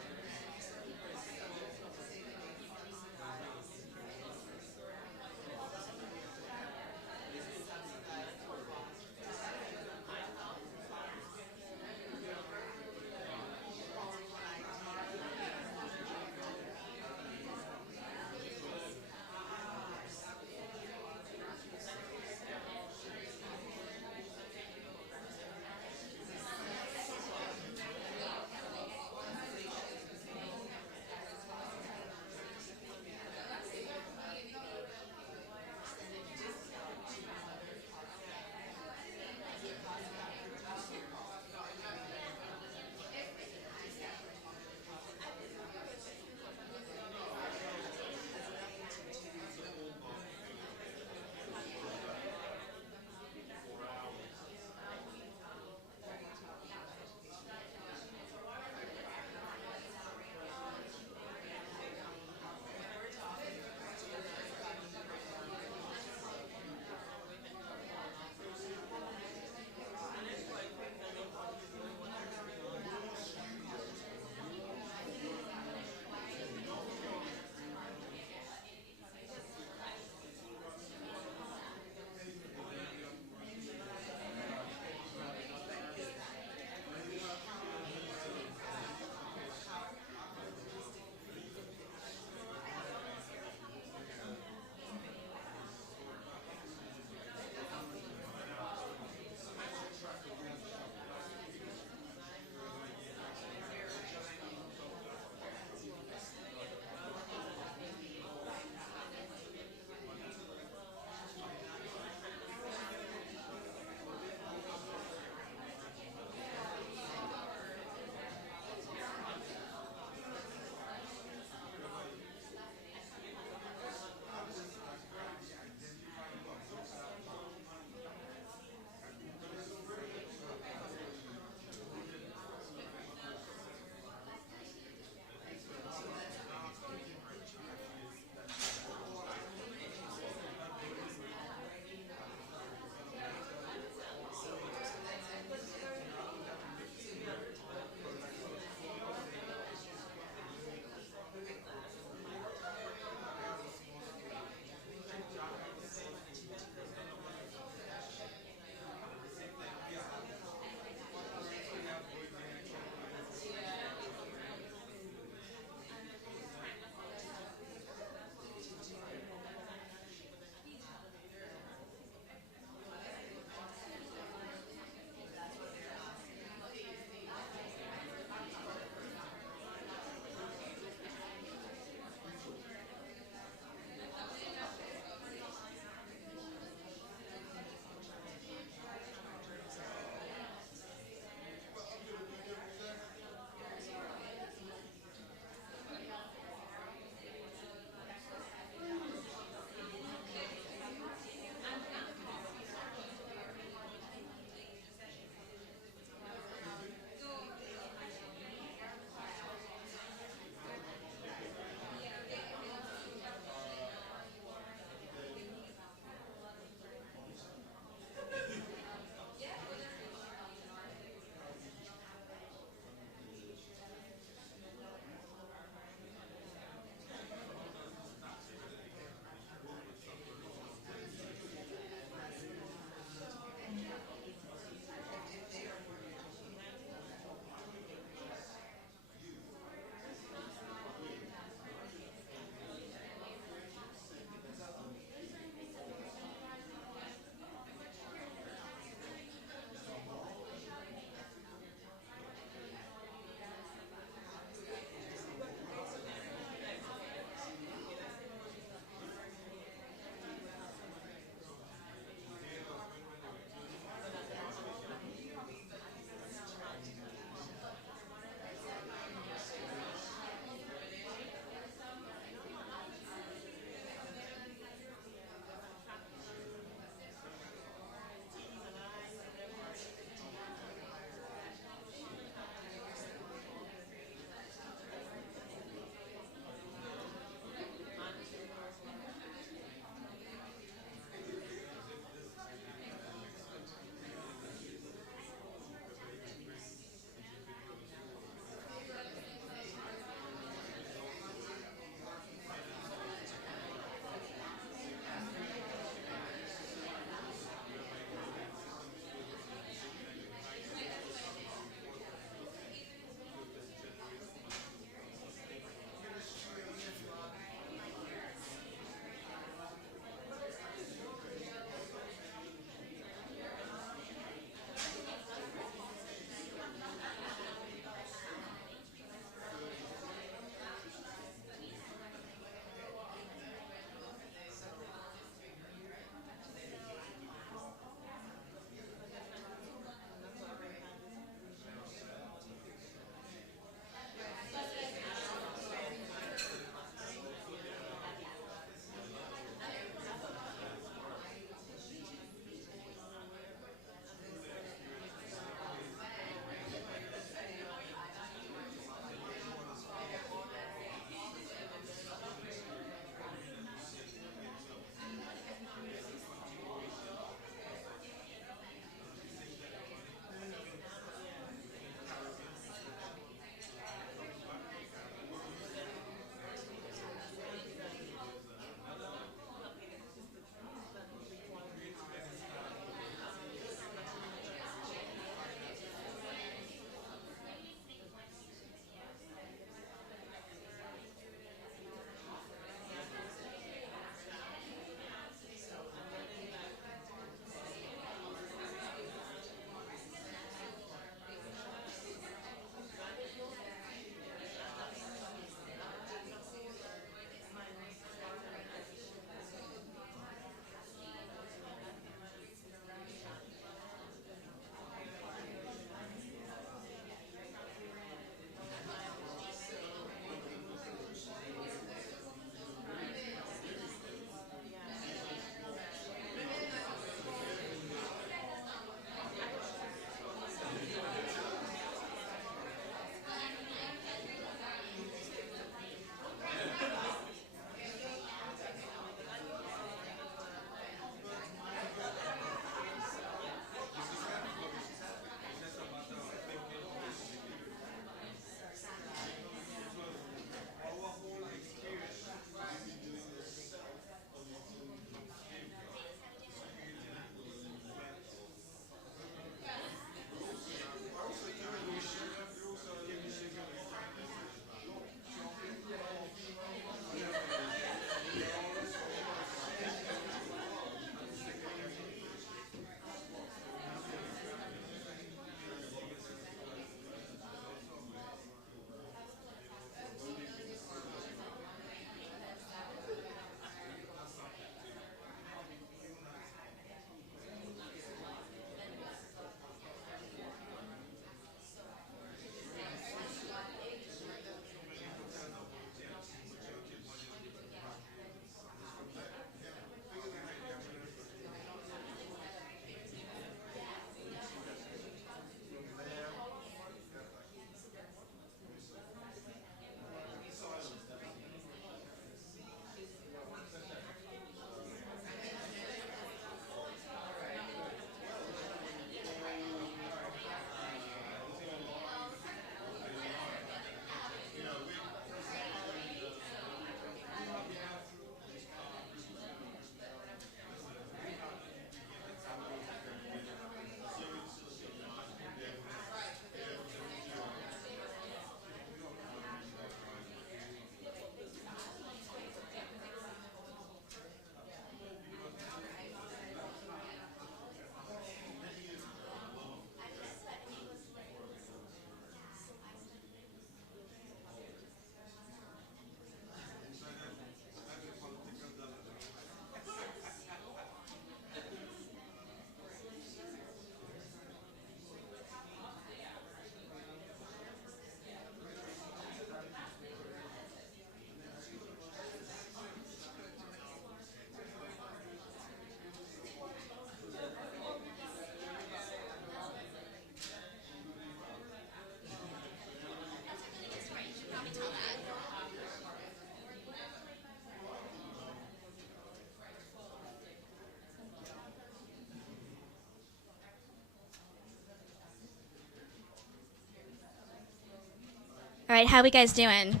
right, how we guys doing?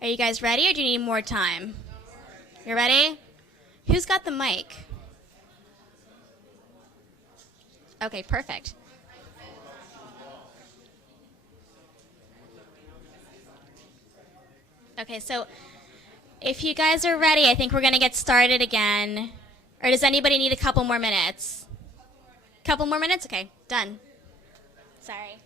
Are you guys ready or do you need more time? You ready? Who's got the mic? Okay, perfect. Okay, so if you guys are ready, I think we're going to get started again. Or does anybody need a couple more minutes? Couple more minutes? Okay, done. Sorry.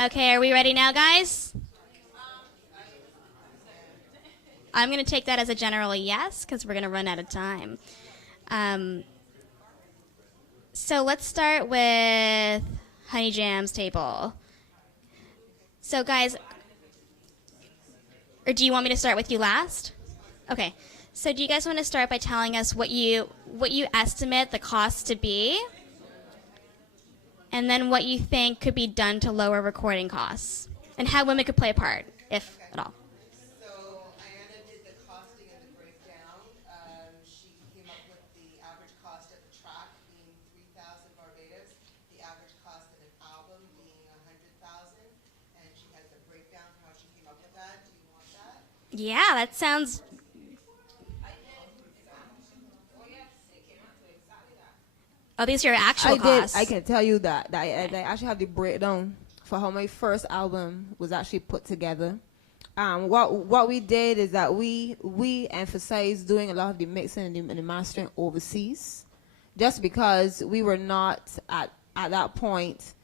Okay, are we ready now, guys? I'm going to take that as a general yes, because we're going to run out of time. So let's start with Honey Jam's table. So guys, or do you want me to start with you last? Okay. So do you guys want to start by telling us what you estimate the cost to be? And then what you think could be done to lower recording costs? And how women could play a part, if at all. So Ayanna did the costing and the breakdown. She came up with the average cost of the track being 3,000 Barbados, the average cost of an album being 100,000, and she has the breakdown how she came up with that. Do you want that? Yeah, that sounds. Oh, these are your actual costs. I can tell you that. I actually have the breakdown for how my first album was actually put together. What we did is that we emphasized doing a lot of the mixing and the mastering overseas, just because we were not at that point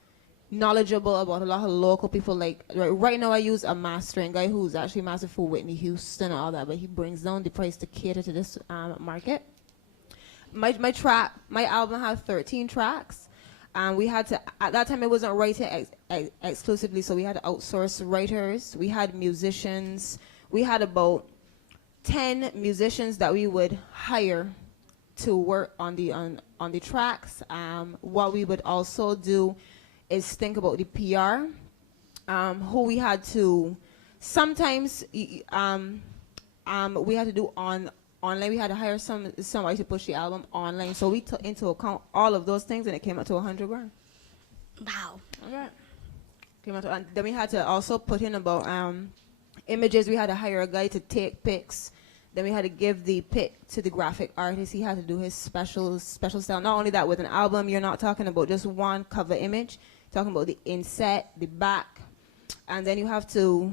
knowledgeable about a lot of local people. Like right now, I use a mastering guy who's actually mastered for Whitney Houston and all that, but he brings down the price to cater to this market. My album had 13 tracks. We had to, at that time it wasn't writing exclusively, so we had to outsource writers. We had musicians. We had about 10 musicians that we would hire to work on the tracks. What we would also do is think about the PR, who we had to, sometimes we had to do online. We had to hire somebody to push the album online. So we took into account all of those things, and it came out to $100 grand. Wow. All right. Came out to, and then we had to also put in about images. We had to hire a guy to take pics, Then we had to give the pick to the graphic artist. He had to do his special style. Not only that, with an album, you're not talking about just one cover image. You're talking about the inset, the back, and then you have to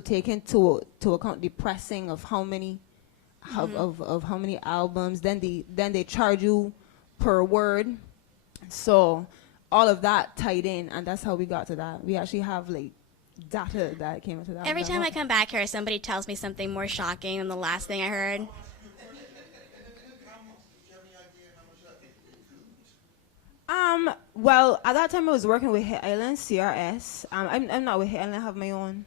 take into account the pressing of how many of how many albums. Then they charge you per word. So all of that tied in, and that's how we got to that. We actually have like data that came into that. Every time I come back here, somebody tells me something more shocking than the last thing I heard. Well, at that time I was working with Hit Island CRS. I'm not with Hit Island. I have my own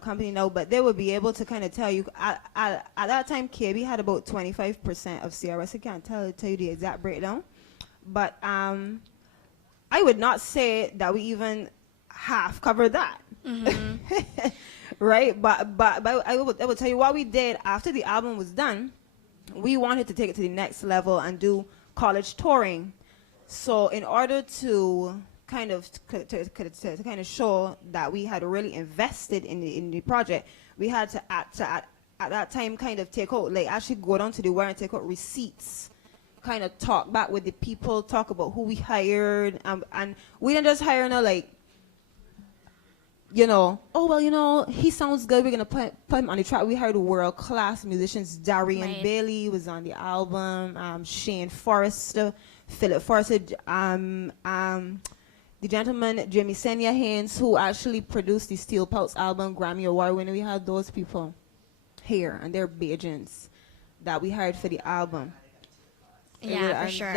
company now, but they would be able to kind of tell you. At that time, KB had about 25% of CRS. I can't tell you the exact breakdown, but I would not say that we even half covered that. Right? But I would tell you what we did after the album was done. We wanted to take it to the next level and do college touring. So in order to kind of show that we had really invested in the project, we had to at that time kind of take out, like actually go down to the wire and take out receipts, kind of talk back with the people, talk about who we hired, and we didn't just hire like, oh, well, he sounds good, we're going to put him on the track. We hired world-class musicians. Darian Bailey was on the album, Shane Forrester, Philip Forrester, the gentleman, Jimmy Senya Haynes, who actually produced the Steel Pulse album, Grammy Award winner. We had those people here, and they're agents that we hired for the album. Yeah, for sure.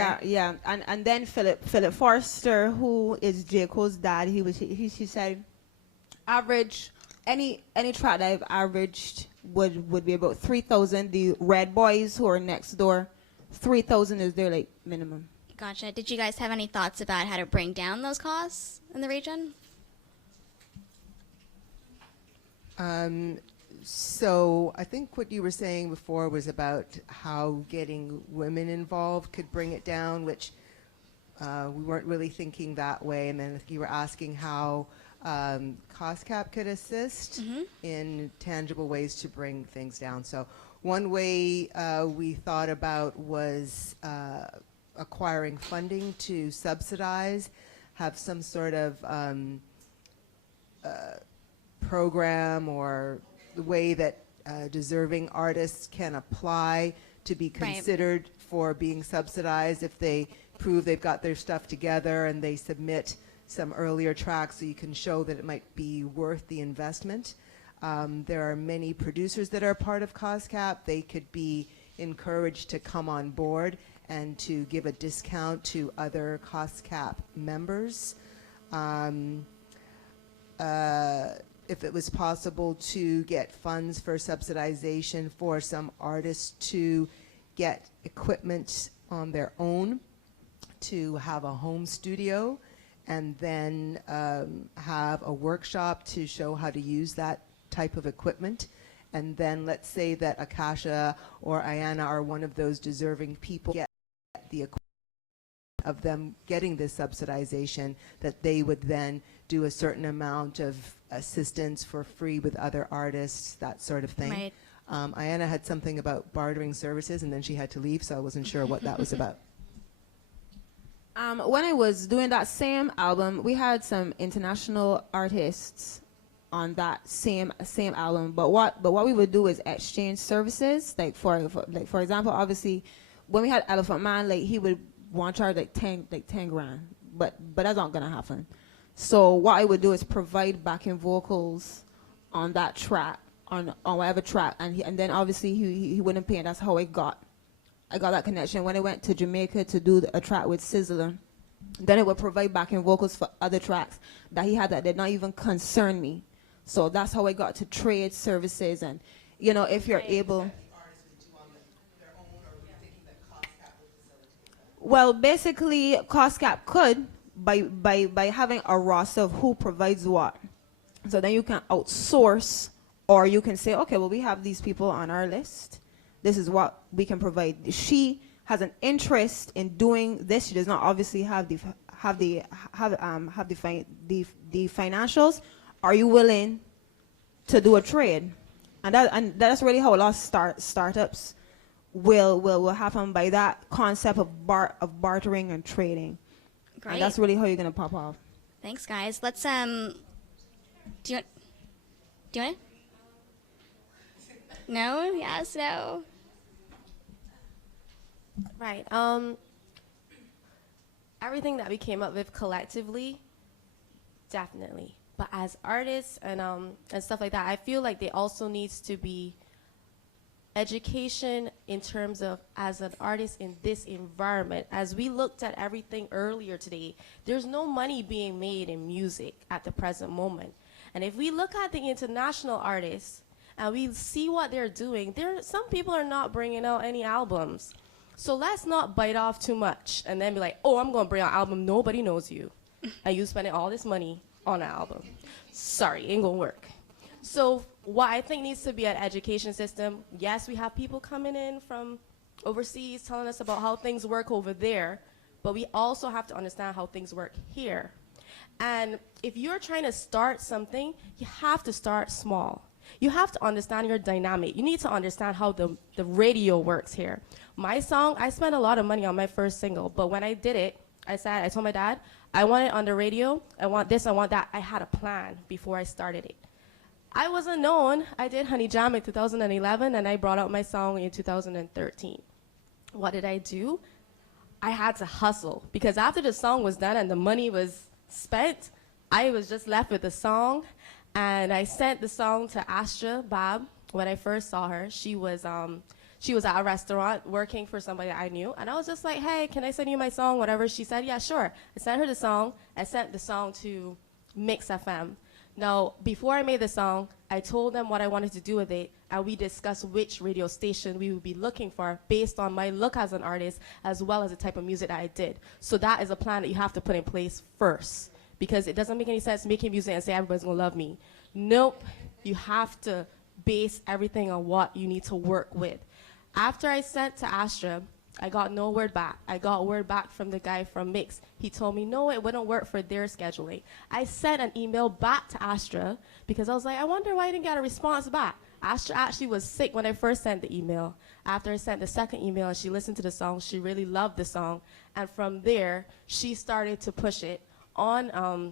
And then Philip Forrester, who is J. Cole's dad, he said, average, any track that I've averaged would be about 3,000. The Red Boys, who are next door, 3,000 is their like minimum. Gotcha. Did you guys have any thoughts about how to bring down those costs in the region? So I think what you were saying before was about how getting women involved could bring it down, which we weren't really thinking that way. And then you were asking how cost cap could assist in tangible ways to bring things down. So one way we thought about was acquiring funding to subsidize, have some sort of program or the way that deserving artists can apply to be considered for being subsidized if they prove they've got their stuff together and they submit some earlier tracks, so you can show that it might be worth the investment. There are many producers that are part of COSCAP. They could be encouraged to come on board and to give a discount to other COSCAP members. If it was possible to get funds for subsidization for some artists to get equipment on their own, to have a home studio, and then have a workshop to show how to use that type of equipment. And then let's say that Akasha or Ayana are one of those deserving people get the equipment of them getting this subsidization, that they would then do a certain amount of assistance for free with other artists, that sort of thing. Right. Ayana had something about bartering services, and then she had to leave, so I wasn't sure what that was about. When I was doing that same album, we had some international artists on that same album. But what we would do is exchange services. Like for example, obviously, when we had Elephant Man, like he would want to charge like 10 grand, but that's not gonna happen. So what I would do is provide backing vocals on that track, on whatever track, and then obviously he wouldn't pay, and that's how I got that connection. When I went to Jamaica to do a track with Sizzler, then it would provide backing vocals for other tracks that he had that did not even concern me. So that's how I got to trade services, and if you're able. Well, basically, COSCAP could by having a roster of who provides what. So then you can outsource, or you can say, okay, well, we have these people on our list. This is what we can provide. She has an interest in doing this. She does not obviously have the financials. Are you willing to do a trade? And that's really how a lot of startups will happen, by that concept of bartering and trading. Great. And that's really how you're gonna pop off. Thanks, guys. Let's do you want? No. Yes. No. Right. Everything that we came up with collectively, definitely. But as artists and stuff like that, I feel like there also needs to be education in terms of, as an artist in this environment. As we looked at everything earlier today, there's no money being made in music at the present moment. And if we look at the international artists and we see what they're doing, some people are not bringing out any albums. So let's not bite off too much and then be like, oh, I'm going to bring out an album. Nobody knows you. And you spending all this money on an album. Sorry, ain't going to work. So what I think needs to be an education system, yes, we have people coming in from overseas telling us about how things work over there, but we also have to understand how things work here. And if you're trying to start something, you have to start small. You have to understand your dynamic. You need to understand how the radio works here. My song, I spent a lot of money on my first single, but when I did it, I told my dad, I want it on the radio, I want this, I want that. I had a plan before I started it. I wasn't known. I did Honey Jam in 2011, and I brought out my song in 2013. What did I do? I had to hustle, because after the song was done and the money was spent, I was just left with the song, and I sent the song to Astra Bab when I first saw her. She was at a restaurant working for somebody I knew, and I was just like, hey, can I send you my song, whatever? She said, yeah, sure. I sent her the song. I sent the song to Mix FM. Now, before I made the song, I told them what I wanted to do with it, and we discussed which radio station we would be looking for based on my look as an artist, as well as the type of music that I did. So that is a plan that you have to put in place first, because it doesn't make any sense making music and say everybody's gonna love me. Nope, you have to base everything on what you need to work with. After I sent to Astra, I got no word back. I got word back from the guy from Mix. He told me, no, it wouldn't work for their scheduling. I sent an email back to Astra because I was like, I wonder why I didn't get a response back. Astra actually was sick when I first sent the email. After I sent the second email and she listened to the song, she really loved the song. And from there, she started to push it on,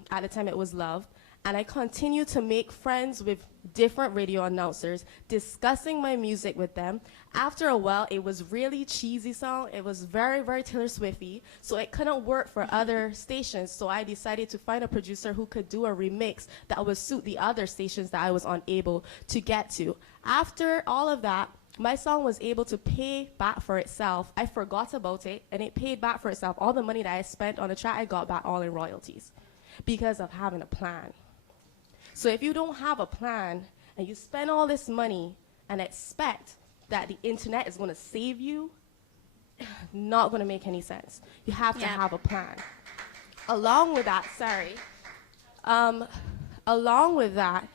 at the time it was Love. And I continued to make friends with different radio announcers, discussing my music with them. After a while, it was really cheesy song. It was very, very Taylor Swifty, so it couldn't work for other stations. So I decided to find a producer who could do a remix that would suit the other stations that I was unable to get to. After all of that, my song was able to pay back for itself. I forgot about it, and it paid back for itself. All the money that I spent on the track, I got back all in royalties because of having a plan. So if you don't have a plan and you spend all this money and expect that the internet is going to save you, not going to make any sense. You have to have a plan. Along with that, along with that,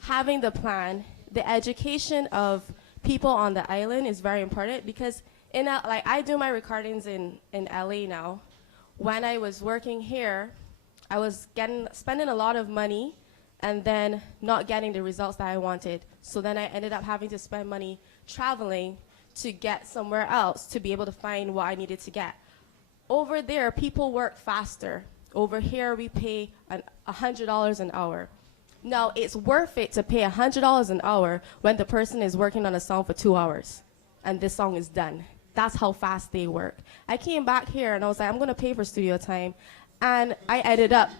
having the plan, the education of people on the island is very important, because like I do my recordings in LA now. When I was working here, I was spending a lot of money and then not getting the results that I wanted. So then I ended up having to spend money traveling to get somewhere else to be able to find what I needed to get. Over there, people work faster. Over here, we pay $100 an hour. Now, it's worth it to pay $100 an hour when the person is working on a song for 2 hours and this song is done. That's how fast they work. I came back here and I was like, I'm gonna pay for studio time. And I ended up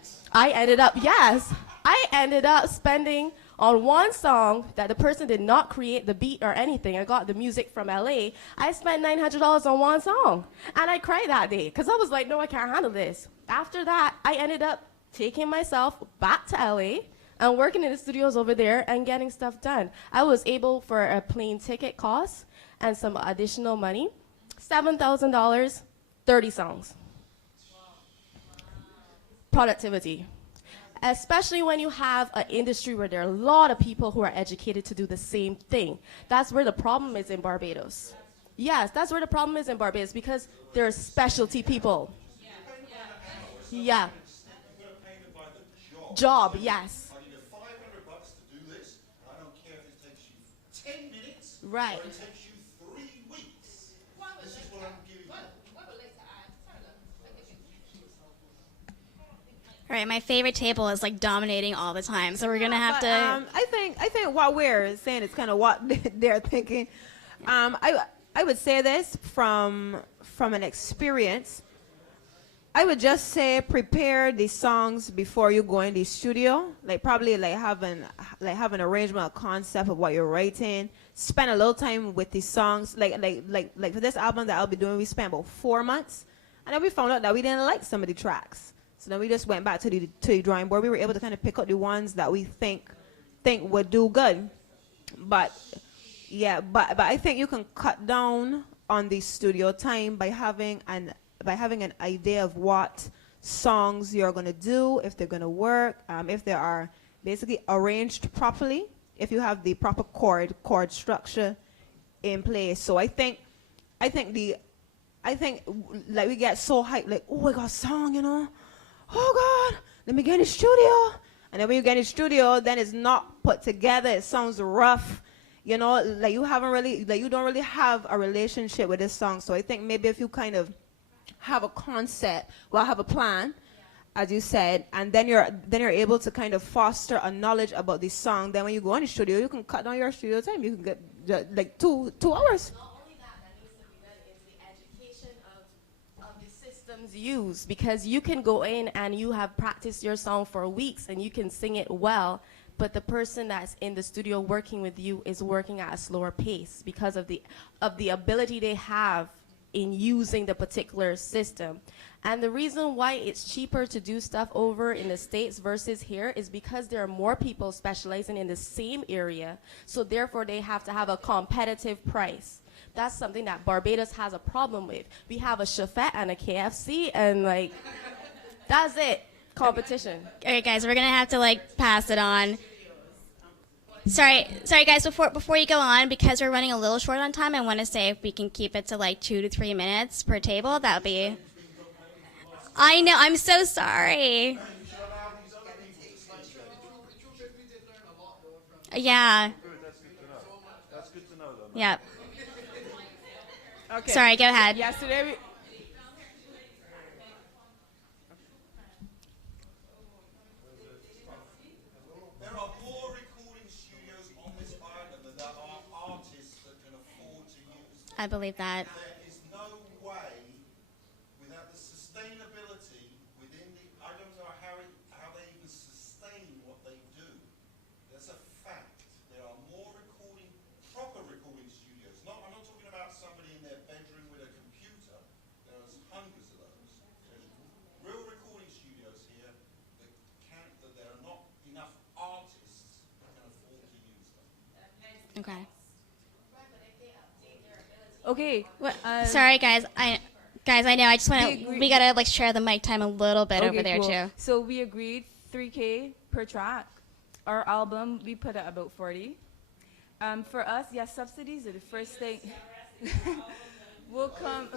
spending on one song that the person did not create the beat or anything. I got the music from LA. I spent $900 on one song. And I cried that day because I was like, no, I can't handle this. After that, I ended up taking myself back to LA and working in the studios over there and getting stuff done. I was able, for a plane ticket cost and some additional money, $7,000, 30 songs. Productivity. Especially when you have an industry where there are a lot of people who are educated to do the same thing. That's where the problem is in Barbados. Yes, that's where the problem is in Barbados, because there are specialty people. Yeah. Job, yes. I need $500 to do this, and I don't care if it takes you Right. Or it takes you 3 weeks. This is what I'm giving you. All right, my favorite table is like dominating all the time, so we're gonna have But, to. I think what we're saying is kind of what they're thinking. I would say this from an experience. I would just say prepare the songs before you go in the studio. Like probably have an arrangement, a concept of what you're writing. Spend a little time with the songs. Like for this album that I'll be doing, we spent about 4 months, and then we found out that we didn't like some of the tracks. So then we just went back to the drawing board. We were able to kind of pick out the ones that we think would do good. But yeah, but I think you can cut down on the studio time by having an idea of what songs you're gonna do, if they're gonna work, if they are basically arranged properly, if you have the proper chord structure in place. So I think like we get so hyped, like, oh, I got a song, you know. Oh God, let me get in the studio. And then when you get in the studio, then it's not put together. It sounds rough, you know, like you don't really have a relationship with this song. So I think maybe if you kind of have a concept, have a plan, as you said, and then you're able to kind of foster a knowledge about this song. Then when you go in the studio, you can cut down your studio time. You can get like two hours. Use, because you can go in and you have practiced your song for weeks and you can sing it well, but the person that's in the studio working with you is working at a slower pace because of the ability they have in using the particular system. And the reason why it's cheaper to do stuff over in the States versus here is because there are more people specializing in the same area, so therefore they have to have a competitive price. That's something that Barbados has a problem with. We have a Chefette and a KFC, and like, that's it. Competition. All right, guys, we're gonna have to like pass it on. Sorry, guys. Before you go on, because we're running a little short on time, I want to say if we can keep it to like 2 to 3 minutes per table, that would be. I know. I'm so sorry. Yeah. That's good to know, though. Yep. Okay. Sorry, go ahead. Yesterday There are more recording studios on this island than there are artists that can afford to use them. I believe that. There is no way, without the sustainability within I don't know how they even sustain what they do. That's a fact. There are more proper recording studios. I'm not talking about somebody in their bedroom with a computer. There's hundreds of those. There's real recording studios here that there are not enough artists that can afford to use them. Okay. Okay. Sorry, guys. I know. I just want to. We gotta like share the mic time a little bit over there cool. too. So we agreed $3K per track. Our album, we put at about 40. For us, yes, subsidies are the first thing. We'll come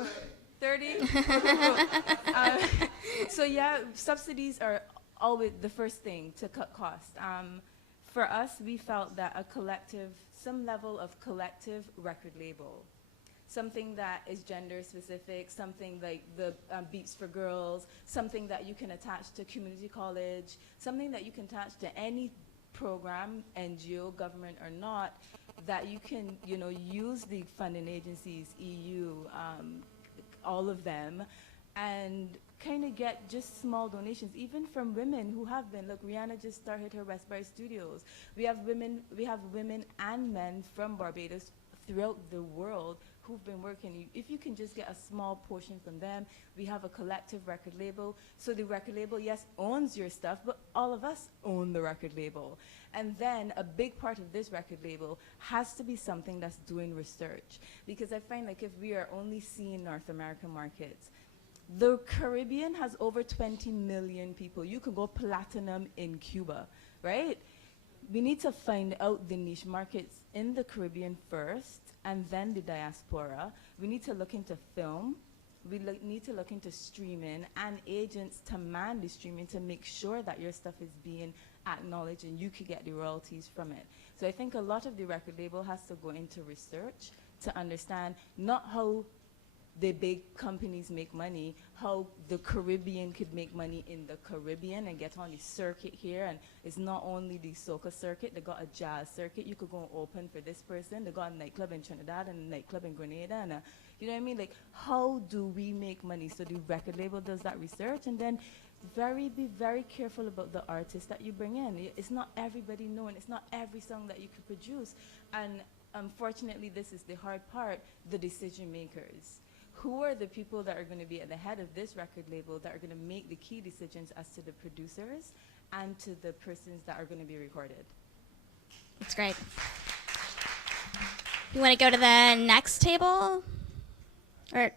30. So yeah, subsidies are always the first thing to cut costs. For us, we felt that some level of collective record label, something that is gender specific, something like the Beats for Girls, something that you can attach to community college, something that you can attach to any program, NGO, government or not, that you can, use the funding agencies, EU, all of them, and kind of get just small donations, even from women who have been. Look, Rihanna just started her Westbury Studios. We have women and men from Barbados throughout the world who've been working. If you can just get a small portion from them, we have a collective record label. So the record label, yes, owns your stuff, but all of us own the record label. And then a big part of this record label has to be something that's doing research. Because I find like if we are only seeing North American markets, the Caribbean has over 20 million people. You can go platinum in Cuba, right? We need to find out the niche markets in the Caribbean first, and then the diaspora. We need to look into film. We need to look into streaming and agents to man the streaming to make sure that your stuff is being acknowledged and you could get the royalties from it. So I think a lot of the record label has to go into research to understand not how the big companies make money, how the Caribbean could make money in the Caribbean and get on the circuit here. And it's not only the soca circuit, they got a jazz circuit. You could go and open for this person. They got a nightclub in Trinidad and a nightclub in Grenada. And you know what I mean? Like, how do we make money? So the record label does that research, and then be very careful about the artists that you bring in. It's not everybody knowing. It's not every song that you could produce. And unfortunately, this is the hard part, the decision makers. Who are the people that are going to be at the head of this record label that are going to make the key decisions as to the producers and to the persons that are going to be recorded? That's great. You want to go to the next table? Or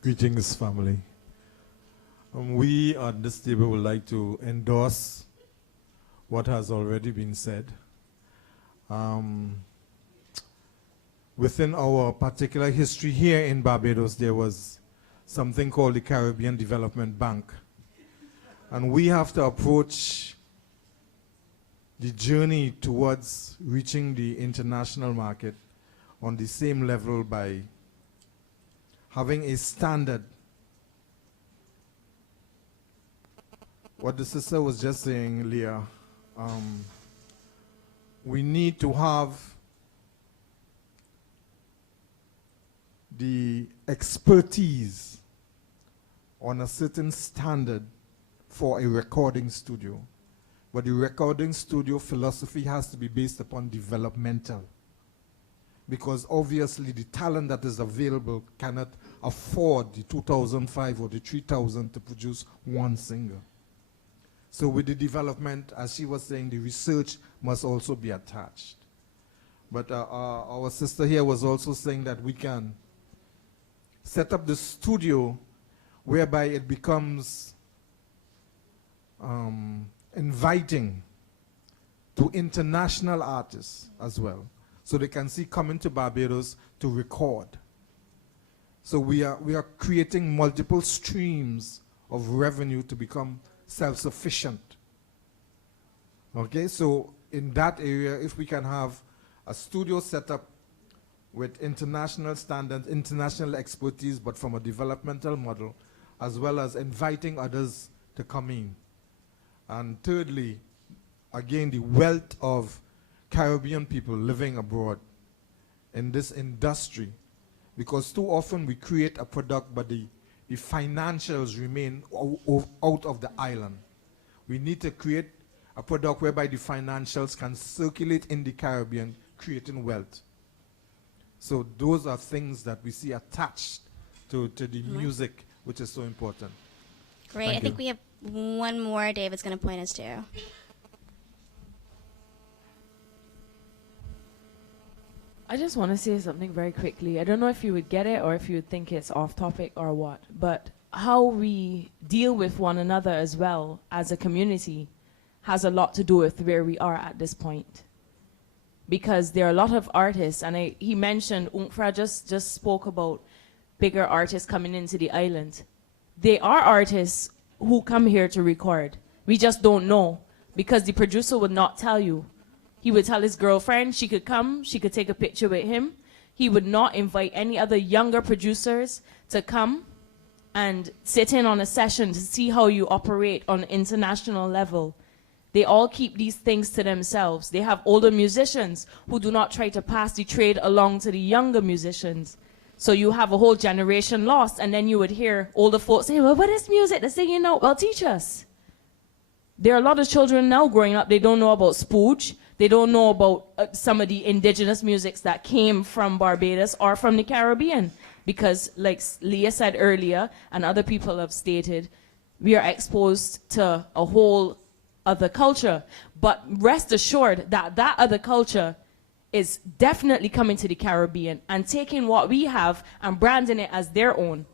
Greetings, family. We at this table would like to endorse what has already been said. Within our particular history here in Barbados, there was something called the Caribbean Development Bank. And we have to approach the journey towards reaching the international market on the same level by having a standard. What the sister was just saying, Leah, we need to have the expertise on a certain standard for a recording studio. But the recording studio philosophy has to be based upon developmental. Because obviously the talent that is available cannot afford the 2,005 or the 3,000 to produce one singer. So with the development, as she was saying, the research must also be attached. But our sister here was also saying that we can set up the studio whereby it becomes inviting to international artists as well, so they can see coming to Barbados to record. So we are creating multiple streams of revenue to become self-sufficient. Okay, so in that area, if we can have a studio set up with international standards, international expertise, but from a developmental model, as well as inviting others to come in. And thirdly, again, the wealth of Caribbean people living abroad in this industry, because too often we create a product, but the financials remain out of the island. We need to create a product whereby the financials can circulate in the Caribbean, creating wealth. So those are things that we see attached to the music, which is so important. great. I think we have one more David's going to point us to. I just want to say something very quickly. I don't know if you would get it or if you would think it's off topic or what, but how we deal with one another as well as a community has a lot to do with where we are at this point. Because there are a lot of artists, and he mentioned, Umfra just spoke about bigger artists coming into the island. They are artists who come here to record. We just don't know, because the producer would not tell you. He would tell his girlfriend she could come, she could take a picture with him. He would not invite any other younger producers to come and sit in on a session to see how you operate on an international level. They all keep these things to themselves. They have older musicians who do not try to pass the trade along to the younger musicians. So you have a whole generation lost, and then you would hear older folks say, well, what is music? They say, you know, well, teach us. There are a lot of children now growing up, they don't know about spooge. They don't know about some of the indigenous musics that came from Barbados or from the Caribbean. Because like Leah said earlier, and other people have stated, we are exposed to a whole other culture. But rest assured that that other culture is definitely coming to the Caribbean and taking what we have and branding it as their own.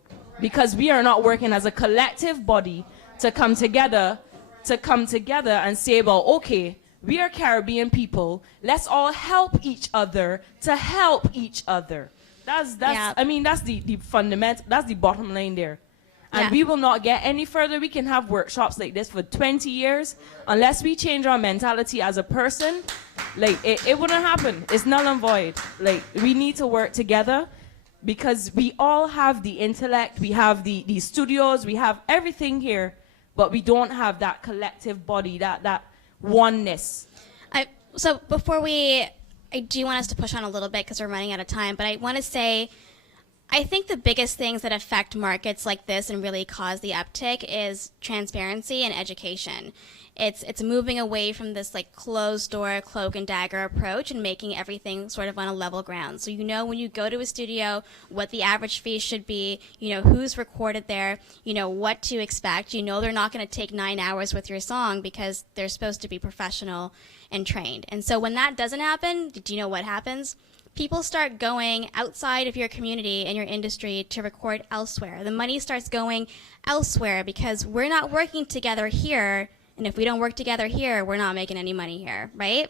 Because we are not working as a collective body to come together to come together and say, well, okay, we are Caribbean people. Let's all help each other to help each other. That's Yeah. I mean, that's the fundamental, that's the bottom line there. And Yeah. we will not get any further. We can have workshops like this for 20 years. Unless we change our mentality as a person, like, it wouldn't happen. It's null and void. Like, we need to work together because we all have the intellect, we have the studios, we have everything here, but we don't have that collective body, that oneness. So before I do want us to push on a little bit because we're running out of time, but I want to say, I think the biggest things that affect markets like this and really cause the uptick is transparency and education. It's moving away from this like closed door, cloak and dagger approach and making everything sort of on a level ground. So you know when you go to a studio what the average fee should be, you know who's recorded there, you know what to expect. You know they're not going to take 9 hours with your song because they're supposed to be professional and trained. And so when that doesn't happen, do you know what happens? People start going outside of your community and your industry to record elsewhere. The money starts going elsewhere because we're not working together here, and if we don't work together here, we're not making any money here, right?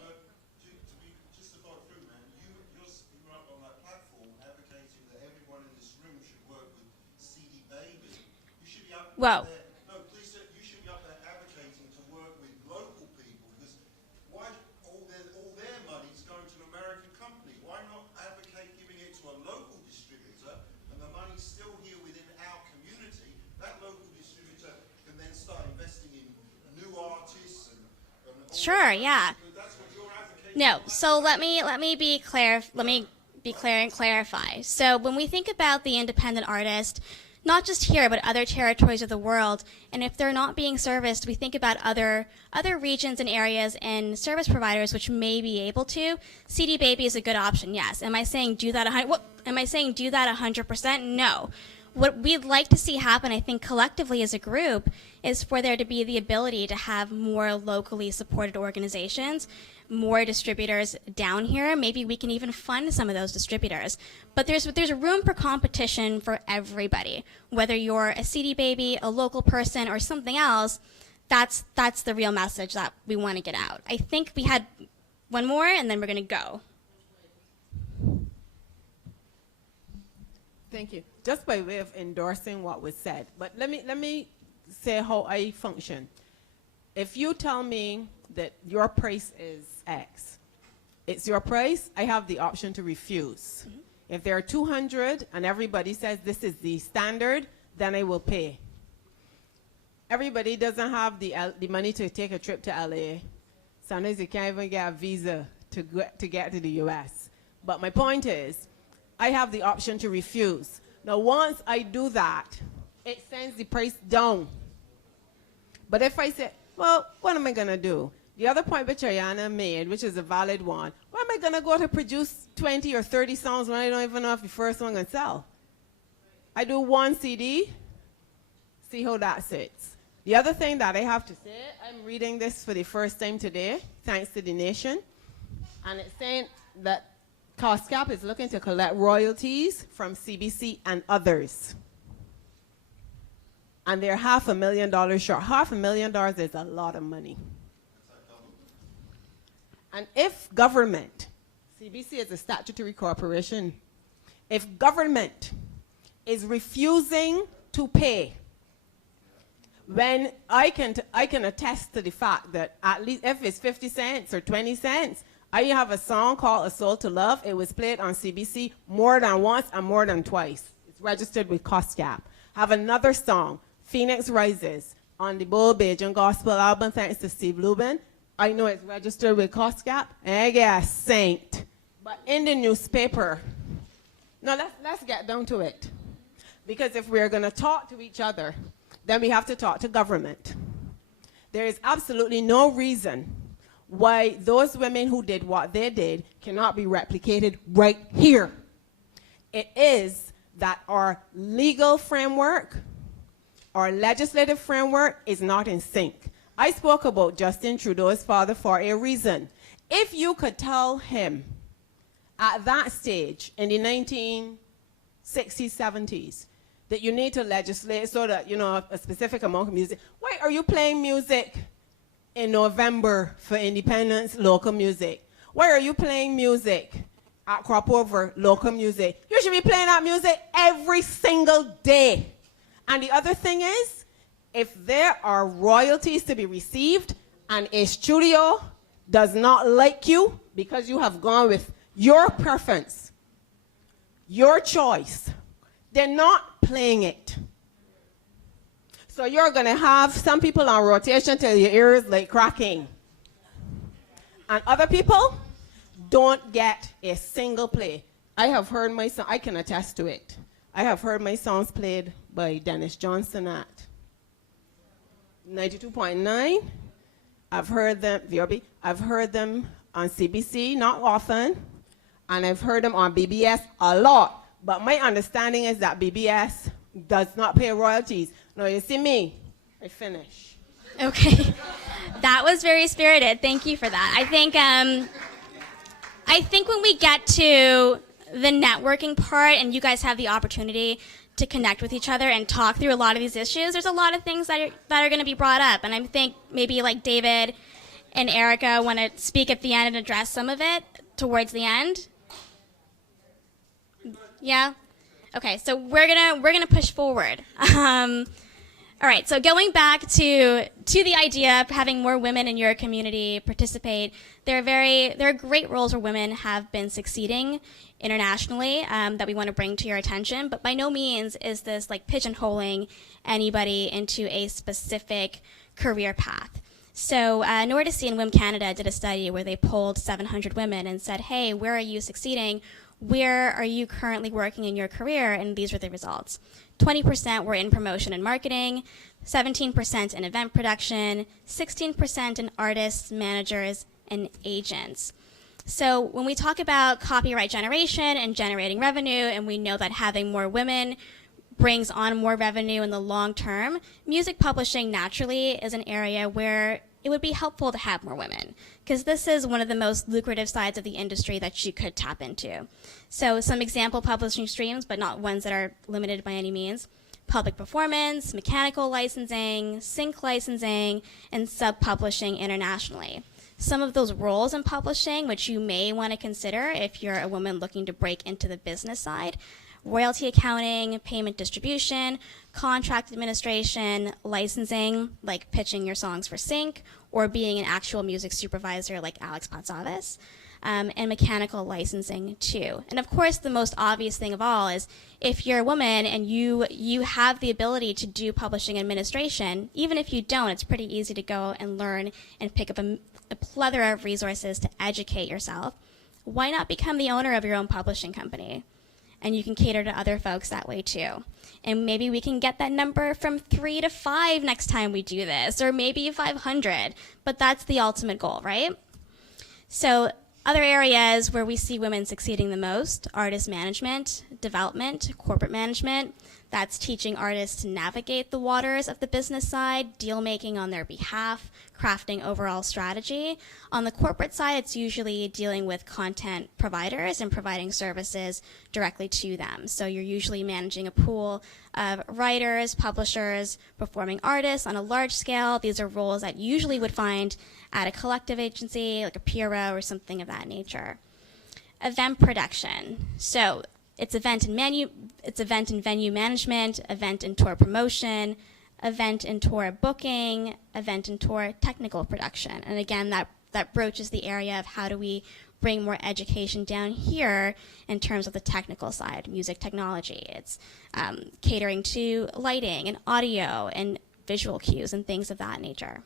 Just to follow through, man, you're up on that platform advocating that everyone in this room should work with CD Baby. You should be up Well, there. No, please, sir, you should be up there advocating to work with local people because why all their money's going to an American company? Why not advocate giving it to a local distributor and the money's still here within our community? That local distributor can then start investing in new artists and all sure, that. yeah. That's what you're advocating. No, so let me be clear. Let me be clear and clarify. So when we think about the independent artist, not just here but other territories of the world, and if they're not being serviced, we think about other regions and areas and service providers which may be able to. CD Baby is a good option. Yes. Am I saying do that? Am I saying do that 100%? No. What we'd like to see happen, I think, collectively as a group, is for there to be the ability to have more locally supported organizations, more distributors down here. Maybe we can even fund some of those distributors. But there's room for competition for everybody. Whether you're a CD Baby, a local person, or something else, that's the real message that we want to get out. I think we had one more, and then we're going to go. Thank you. Just by way of endorsing what was said, but let me say how I function. If you tell me that your price is X, it's your price, I have the option to refuse. Mm-hmm. If there are 200 and everybody says this is the standard, then I will pay. Everybody doesn't have the money to take a trip to LA. Sometimes you can't even get a visa to get to the US. But my point is, I have the option to refuse. Now, once I do that, it sends the price down. But if I say, well, what am I going to do? The other point which Ayana made, which is a valid one, why am I going to go to produce 20 or 30 songs when I don't even know if the first one can sell? I do one CD, see how that sits. The other thing that I have to say, I'm reading this for the first time today, thanks to the nation, and it's saying that COSCAP is looking to collect royalties from CBC and others. And they're $500,000 short. $500,000 is a lot of money. And if government, CBC is a statutory corporation, if government is refusing to pay, when I can attest to the fact that at least if it's 50 cents or 20 cents, I have a song called A Soul to Love. It was played on CBC more than once and more than twice. It's registered with COSCAP. Have another song, Phoenix Rises, on the Bull Bajan Gospel album, thanks to Steve Lubin. I know it's registered with COSCAP, and I get a saint. But in the newspaper, now let's get down to it. Because if we're going to talk to each other, then we have to talk to government. There is absolutely no reason why those women who did what they did cannot be replicated right here. It is that our legal framework, our legislative framework is not in sync. I spoke about Justin Trudeau's father for a reason. If you could tell him at that stage in the 1960s, 70s, that you need to legislate so that, you know, a specific amount of music, why are you playing music in November for Independence Local Music. Why are you playing music at Crop Over Local Music? You should be playing that music every single day. And the other thing is, if there are royalties to be received and a studio does not like you because you have gone with your preference, your choice, they're not playing it. So you're going to have some people on rotation till your ears like cracking. And other people don't get a single play. I have heard my song, I can attest to it. I have heard my songs played by Dennis Johnson at 92.9. I've heard them, VRB, I've heard them on CBC, not often. And I've heard them on BBS a lot. But my understanding is that BBS does not pay royalties. No, you see me, I finish. Okay, that was very spirited. Thank you for that. I think when we get to the networking part and you guys have the opportunity to connect with each other and talk through a lot of these issues, there's a lot of things that are going to be brought up. And I think maybe like David and Erica want to speak at the end and address some of it towards the end. Yeah? Okay, so we're gonna push forward. All right, so going back to the idea of having more women in your community participate, there are great roles where women have been succeeding internationally that we want to bring to your attention, but by no means is this like pigeonholing anybody into a specific career path. So Nordici and WIM Canada did a study where they polled 700 women and said, hey, where are you succeeding? Where are you currently working in your career? And these were the results. 20% were in promotion and marketing, 17% in event production, 16% in artists, managers, and agents. So when we talk about copyright generation and generating revenue, and we know that having more women brings on more revenue in the long term, music publishing naturally is an area where it would be helpful to have more women, because this is one of the most lucrative sides of the industry that you could tap into. So some example publishing streams, but not ones that are limited by any means: public performance, mechanical licensing, sync licensing, and sub-publishing internationally. Some of those roles in publishing, which you may want to consider if you're a woman looking to break into the business side: royalty accounting, payment distribution, contract administration, licensing, like pitching your songs for sync, or being an actual music supervisor like Alex Patsavis, and mechanical licensing too. And of course, the most obvious thing of all is if you're a woman and you have the ability to do publishing administration, even if you don't, it's pretty easy to go and learn and pick up a plethora of resources to educate yourself. Why not become the owner of your own publishing company? And you can cater to other folks that way too. And maybe we can get that number from 3 to 5 next time we do this, or maybe 500, but that's the ultimate goal, right? So other areas where we see women succeeding the most: artist management, development, corporate management. That's teaching artists to navigate the waters of the business side, deal making on their behalf, crafting overall strategy. On the corporate side, it's usually dealing with content providers and providing services directly to them. So you're usually managing a pool of writers, publishers, performing artists on a large scale. These are roles that you usually would find at a collective agency, like a PRO or something of that nature. Event production. So it's event and venue management, event and tour promotion, event and tour booking, event and tour technical production. And again, that broaches the area of how do we bring more education down here in terms of the technical side, music technology. It's catering to lighting and audio and visual cues and things of that nature.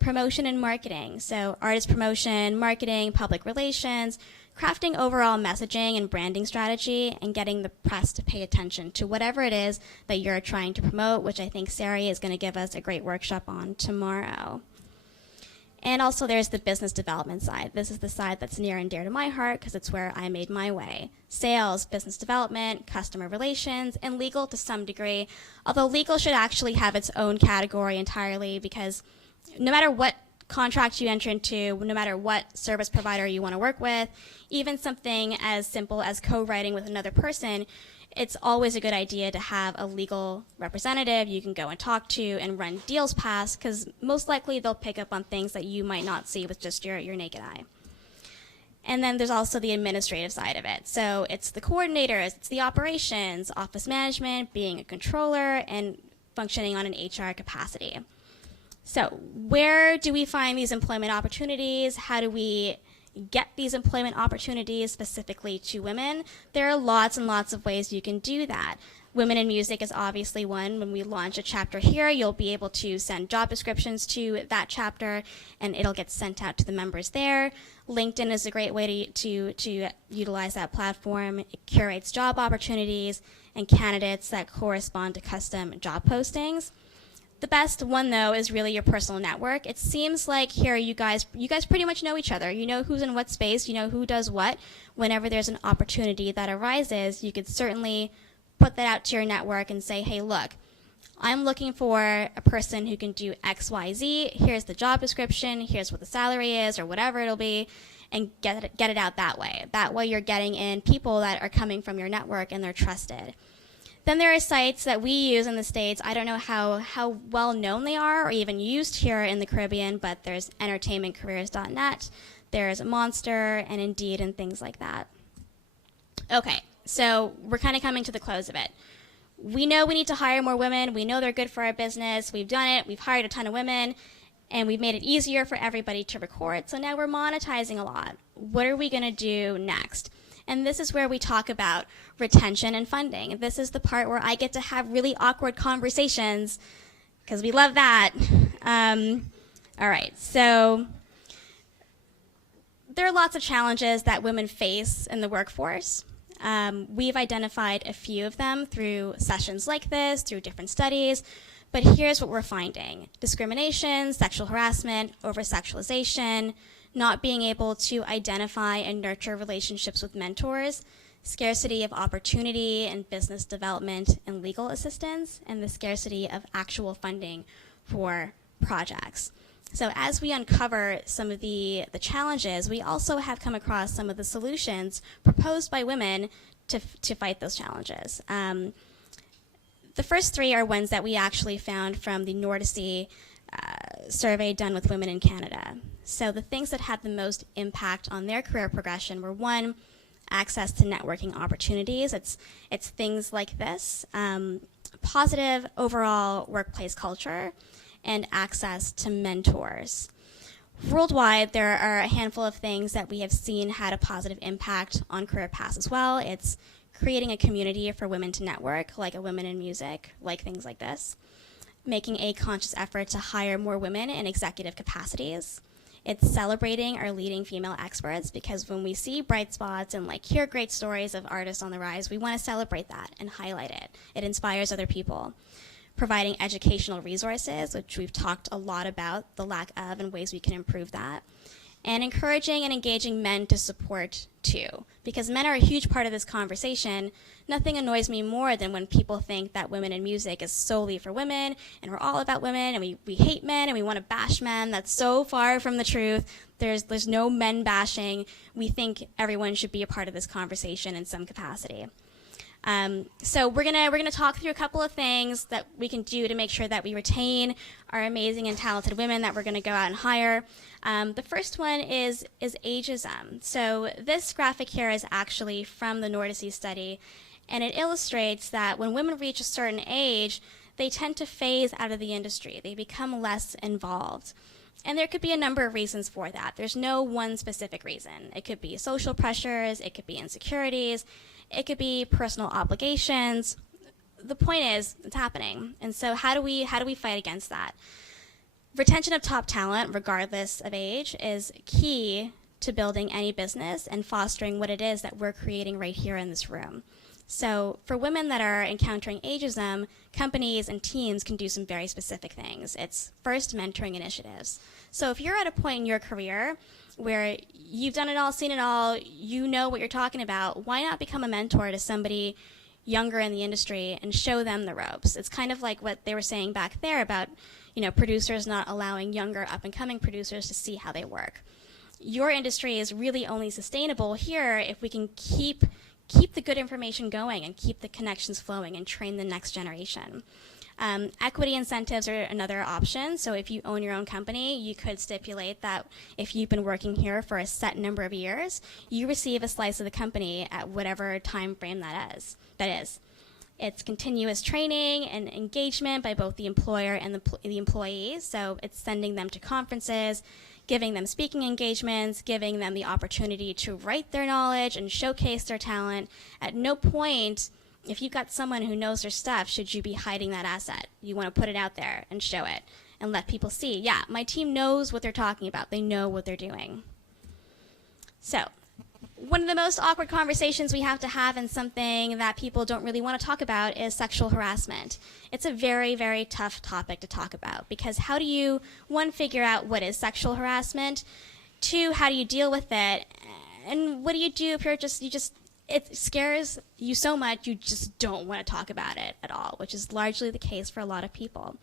Promotion and marketing. So artist promotion, marketing, public relations, crafting overall messaging and branding strategy, and getting the press to pay attention to whatever it is that you're trying to promote, which I think Sari is going to give us a great workshop on tomorrow. And also there's the business development side. This is the side that's near and dear to my heart because it's where I made my way. Sales, business development, customer relations, and legal to some degree, although legal should actually have its own category entirely, because no matter what contract you enter into, no matter what service provider you want to work with, even something as simple as co-writing with another person, it's always a good idea to have a legal representative you can go and talk to and run deals past, because most likely they'll pick up on things that you might not see with just your naked eye. And then there's also the administrative side of it. So it's the coordinators, it's the operations, office management, being a controller, and functioning on an HR capacity. So where do we find these employment opportunities? How do we get these employment opportunities specifically to women? There are lots and lots of ways you can do that. Women in Music is obviously one. When we launch a chapter here, you'll be able to send job descriptions to that chapter, and it'll get sent out to the members there. LinkedIn is a great way to utilize that platform. It curates job opportunities and candidates that correspond to custom job postings. The best one, though, is really your personal network. It seems like here you guys pretty much know each other. You know who's in what space, you know who does what. Whenever there's an opportunity that arises, you could certainly put that out to your network and say, hey, look, I'm looking for a person who can do X, Y, Z. Here's the job description. Here's what the salary is, or whatever it'll be, and get it out that way. That way you're getting in people that are coming from your network and they're trusted. Then there are sites that we use in the States. I don't know how well known they are or even used here in the Caribbean, but there's entertainmentcareers.net, there's Monster and Indeed and things like that. Okay, so we're kind of coming to the close of it. We know we need to hire more women. We know they're good for our business. We've done it. We've hired a ton of women, and we've made it easier for everybody to record. So now we're monetizing a lot. What are we going to do next? And this is where we talk about retention and funding. This is the part where I get to have really awkward conversations, because we love that. All right, so there are lots of challenges that women face in the workforce. We've identified a few of them through sessions like this, through different studies, but here's what we're finding. Discrimination, sexual harassment, over-sexualization, not being able to identify and nurture relationships with mentors, scarcity of opportunity and business development and legal assistance, and the scarcity of actual funding for projects. So as we uncover some of the challenges, we also have come across some of the solutions proposed by women to fight those challenges. The first three are ones that we actually found from the Nordicy survey done with women in Canada. So the things that had the most impact on their career progression were, one, access to networking opportunities. It's things like this, positive overall workplace culture, and access to mentors. Worldwide, there are a handful of things that we have seen had a positive impact on career paths as well. It's creating a community for women to network, like a Women in Music, like things like this. Making a conscious effort to hire more women in executive capacities. It's celebrating our leading female experts, because when we see bright spots and hear great stories of artists on the rise, we want to celebrate that and highlight it. It inspires other people. Providing educational resources, which we've talked a lot about the lack of and ways we can improve that. And encouraging and engaging men to support too, because men are a huge part of this conversation. Nothing annoys me more than when people think that Women in Music is solely for women and we're all about women and we hate men and we want to bash men. That's so far from the truth. There's no men bashing. We think everyone should be a part of this conversation in some capacity. So we're gonna talk through a couple of things that we can do to make sure that we retain our amazing and talented women that we're gonna go out and hire. The first one is ageism. So this graphic here is actually from the Nordicy study, and it illustrates that when women reach a certain age, they tend to phase out of the industry. They become less involved. And there could be a number of reasons for that. There's no one specific reason. It could be social pressures, it could be insecurities, it could be personal obligations. The point is, it's happening. And so how do we fight against that? Retention of top talent, regardless of age, is key to building any business and fostering what it is that we're creating right here in this room. So for women that are encountering ageism, companies and teams can do some very specific things. It's first, mentoring initiatives. So if you're at a point in your career where you've done it all, seen it all, you know what you're talking about, why not become a mentor to somebody younger in the industry and show them the ropes? It's kind of like what they were saying back there about, producers not allowing younger up-and-coming producers to see how they work. Your industry is really only sustainable here if we can keep the good information going and keep the connections flowing and train the next generation. Equity incentives are another option. So if you own your own company, you could stipulate that if you've been working here for a set number of years, you receive a slice of the company at whatever time frame that is. It's continuous training and engagement by both the employer and the employees. So it's sending them to conferences, giving them speaking engagements, giving them the opportunity to write their knowledge and showcase their talent. At no point, if you've got someone who knows their stuff, should you be hiding that asset. You want to put it out there and show it and let people see, yeah, my team knows what they're talking about. They know what they're doing. So one of the most awkward conversations we have to have, and something that people don't really want to talk about, is sexual harassment. It's a very, very tough topic to talk about, because how do you, one, figure out what is sexual harassment? Two, how do you deal with it? And what do you do if it scares you so much you just don't want to talk about it at all, which is largely the case for a lot of people.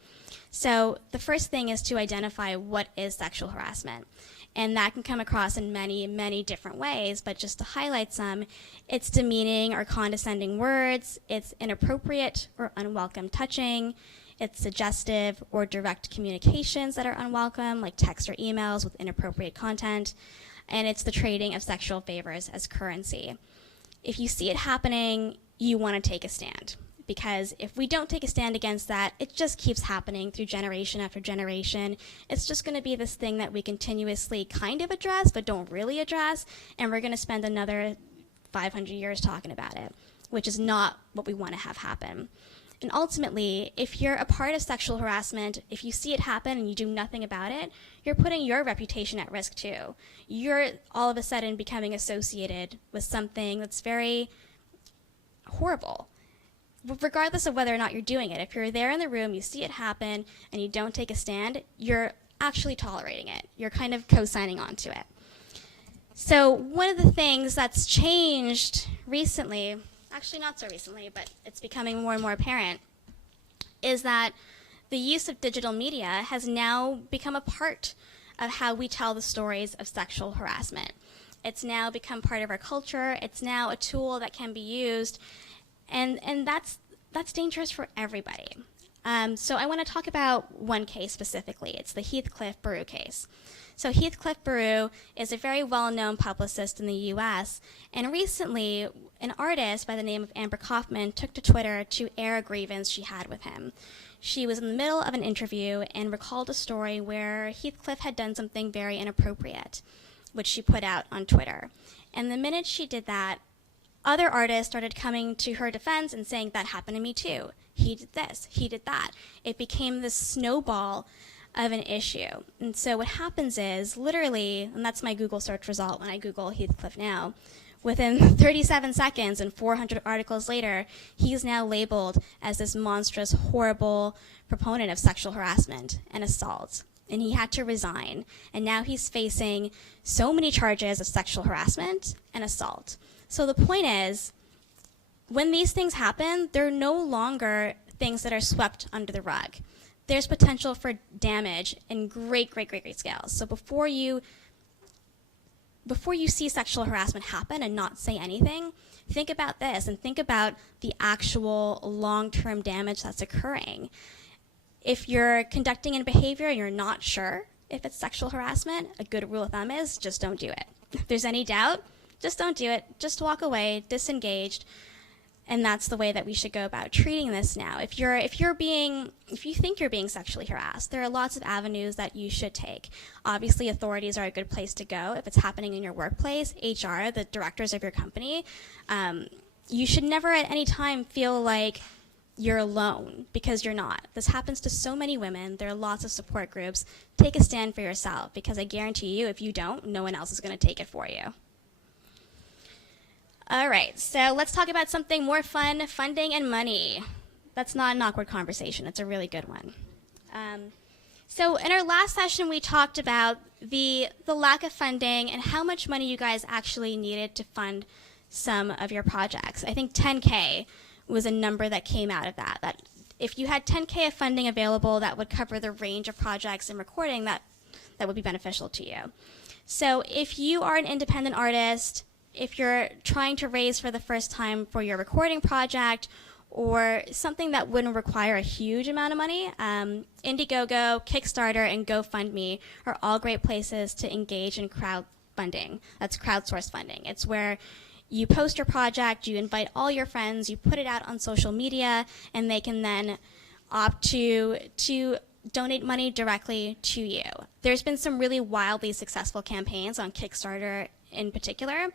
So the first thing is to identify what is sexual harassment. And that can come across in many, many different ways, but just to highlight some, it's demeaning or condescending words, it's inappropriate or unwelcome touching, it's suggestive or direct communications that are unwelcome, like text or emails with inappropriate content, and it's the trading of sexual favors as currency. If you see it happening, you want to take a stand. Because if we don't take a stand against that, it just keeps happening through generation after generation. It's just going to be this thing that we continuously kind of address, but don't really address, and we're going to spend another 500 years talking about it, which is not what we want to have happen. And ultimately, if you're a part of sexual harassment, if you see it happen and you do nothing about it, you're putting your reputation at risk too. You're all of a sudden becoming associated with something that's very horrible, regardless of whether or not you're doing it. If you're there in the room, you see it happen, and you don't take a stand, you're actually tolerating it. You're kind of co-signing onto it. So one of the things that's changed recently, actually not so recently, but it's becoming more and more apparent, is that the use of digital media has now become a part of how we tell the stories of sexual harassment. It's now become part of our culture. It's now a tool that can be used, and that's dangerous for everybody. So I want to talk about one case specifically. It's the Heathcliff Baru case. So Heathcliff Baru is a very well-known publicist in the US, and recently an artist by the name of Amber Kaufman took to Twitter to air a grievance she had with him. She was in the middle of an interview and recalled a story where Heathcliff had done something very inappropriate, which she put out on Twitter. And the minute she did that, other artists started coming to her defense and saying, that happened to me too. He did this, he did that. It became this snowball of an issue. And so what happens is, literally, and that's my Google search result when I Google Heathcliff now, within 37 seconds and 400 articles later, he's now labeled as this monstrous, horrible proponent of sexual harassment and assault. And he had to resign. And now he's facing so many charges of sexual harassment and assault. So the point is, when these things happen, they're no longer things that are swept under the rug. There's potential for damage in great, great, great, great scales. So before you see sexual harassment happen and not say anything, think about this and think about the actual long-term damage that's occurring. If you're conducting a behavior and you're not sure if it's sexual harassment, a good rule of thumb is just don't do it. If there's any doubt, just don't do it. Just walk away, disengaged. And that's the way that we should go about treating this now. If you think you're being sexually harassed, there are lots of avenues that you should take. Obviously, authorities are a good place to go. If it's happening in your workplace, HR, the directors of your company, you should never at any time feel like you're alone, because you're not. This happens to so many women. There are lots of support groups. Take a stand for yourself, because I guarantee you, if you don't, no one else is going to take it for you. All right, so let's talk about something more fun, funding and money. That's not an awkward conversation. It's a really good one. So in our last session, we talked about the lack of funding and how much money you guys actually needed to fund some of your projects. I think $10K was a number that came out of that if you had 10K of funding available, that would cover the range of projects and recording that would be beneficial to you. So if you are an independent artist, if you're trying to raise for the first time for your recording project, or something that wouldn't require a huge amount of money, Indiegogo, Kickstarter, and GoFundMe are all great places to engage in crowdfunding. That's crowdsourced funding. It's where you post your project, you invite all your friends, you put it out on social media, and they can then opt to donate money directly to you. There's been some really wildly successful campaigns on Kickstarter in particular.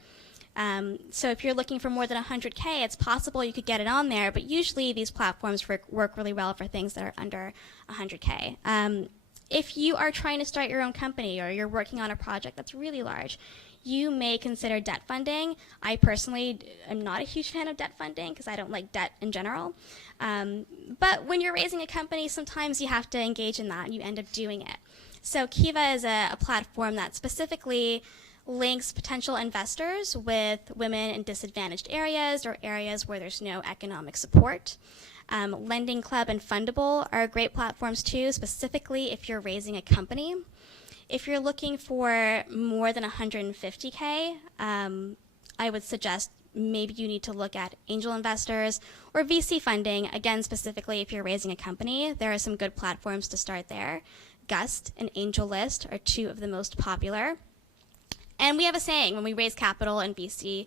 So if you're looking for more than 100K, it's possible you could get it on there, but usually these platforms work really well for things that are under 100K. If you are trying to start your own company or you're working on a project that's really large, you may consider debt funding. I personally am not a huge fan of debt funding because I don't like debt in general. But when you're raising a company, sometimes you have to engage in that and you end up doing it. So Kiva is a platform that specifically links potential investors with women in disadvantaged areas or areas where there's no economic support. Lending Club and Fundable are great platforms too, specifically if you're raising a company. If you're looking for more than 150K, I would suggest maybe you need to look at angel investors or VC funding. Again, specifically if you're raising a company, there are some good platforms to start there. Gust and AngelList are two of the most popular. And we have a saying when we raise capital in VC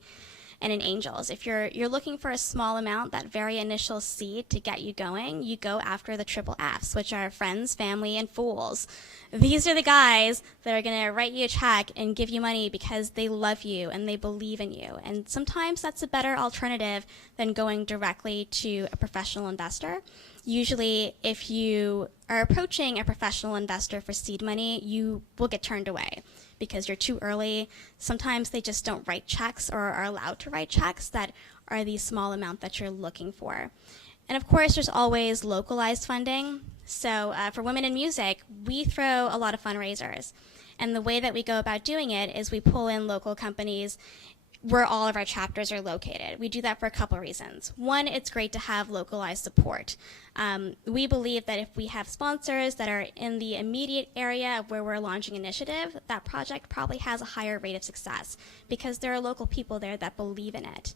and in angels, if you're looking for a small amount, that very initial seed to get you going, you go after the triple Fs, which are friends, family, and fools. These are the guys that are going to write you a check and give you money because they love you and they believe in you. And sometimes that's a better alternative than going directly to a professional investor. Usually, if you are approaching a professional investor for seed money, you will get turned away because you're too early. Sometimes they just don't write checks or are allowed to write checks that are the small amount that you're looking for. And of course, there's always localized funding. So for Women in Music, we throw a lot of fundraisers. And the way that we go about doing it is we pull in local companies where all of our chapters are located. We do that for a couple of reasons. One, it's great to have localized support. We believe that if we have sponsors that are in the immediate area of where we're launching initiative, that project probably has a higher rate of success because there are local people there that believe in it.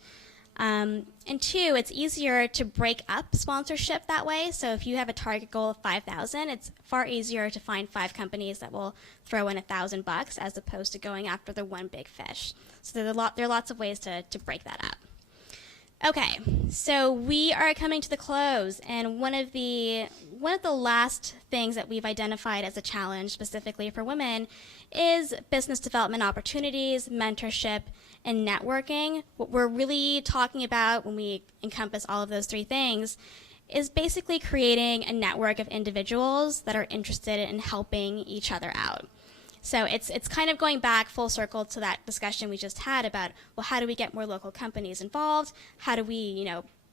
And two, it's easier to break up sponsorship that way. So if you have a target goal of 5,000, it's far easier to find 5 companies that will throw in $1,000 as opposed to going after the one big fish. So there are lots of ways to break that up. Okay, so we are coming to the close, and one of the last things that we've identified as a challenge specifically for women is business development opportunities, mentorship, and networking. What we're really talking about when we encompass all of those 3 things is basically creating a network of individuals that are interested in helping each other out. So it's kind of going back full circle to that discussion we just had about, well, how do we get more local companies involved? How do we,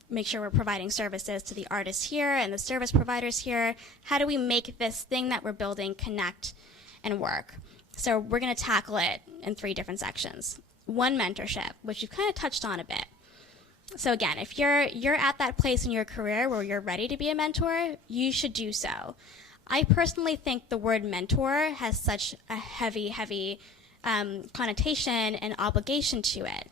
make sure we're providing services to the artists here and the service providers here? How do we make this thing that we're building connect and work? So we're going to tackle it in 3 different sections. 1, mentorship, which you've kind of touched on a bit. So again, if you're at that place in your career where you're ready to be a mentor, you should do so. I personally think the word mentor has such a heavy connotation and obligation to it.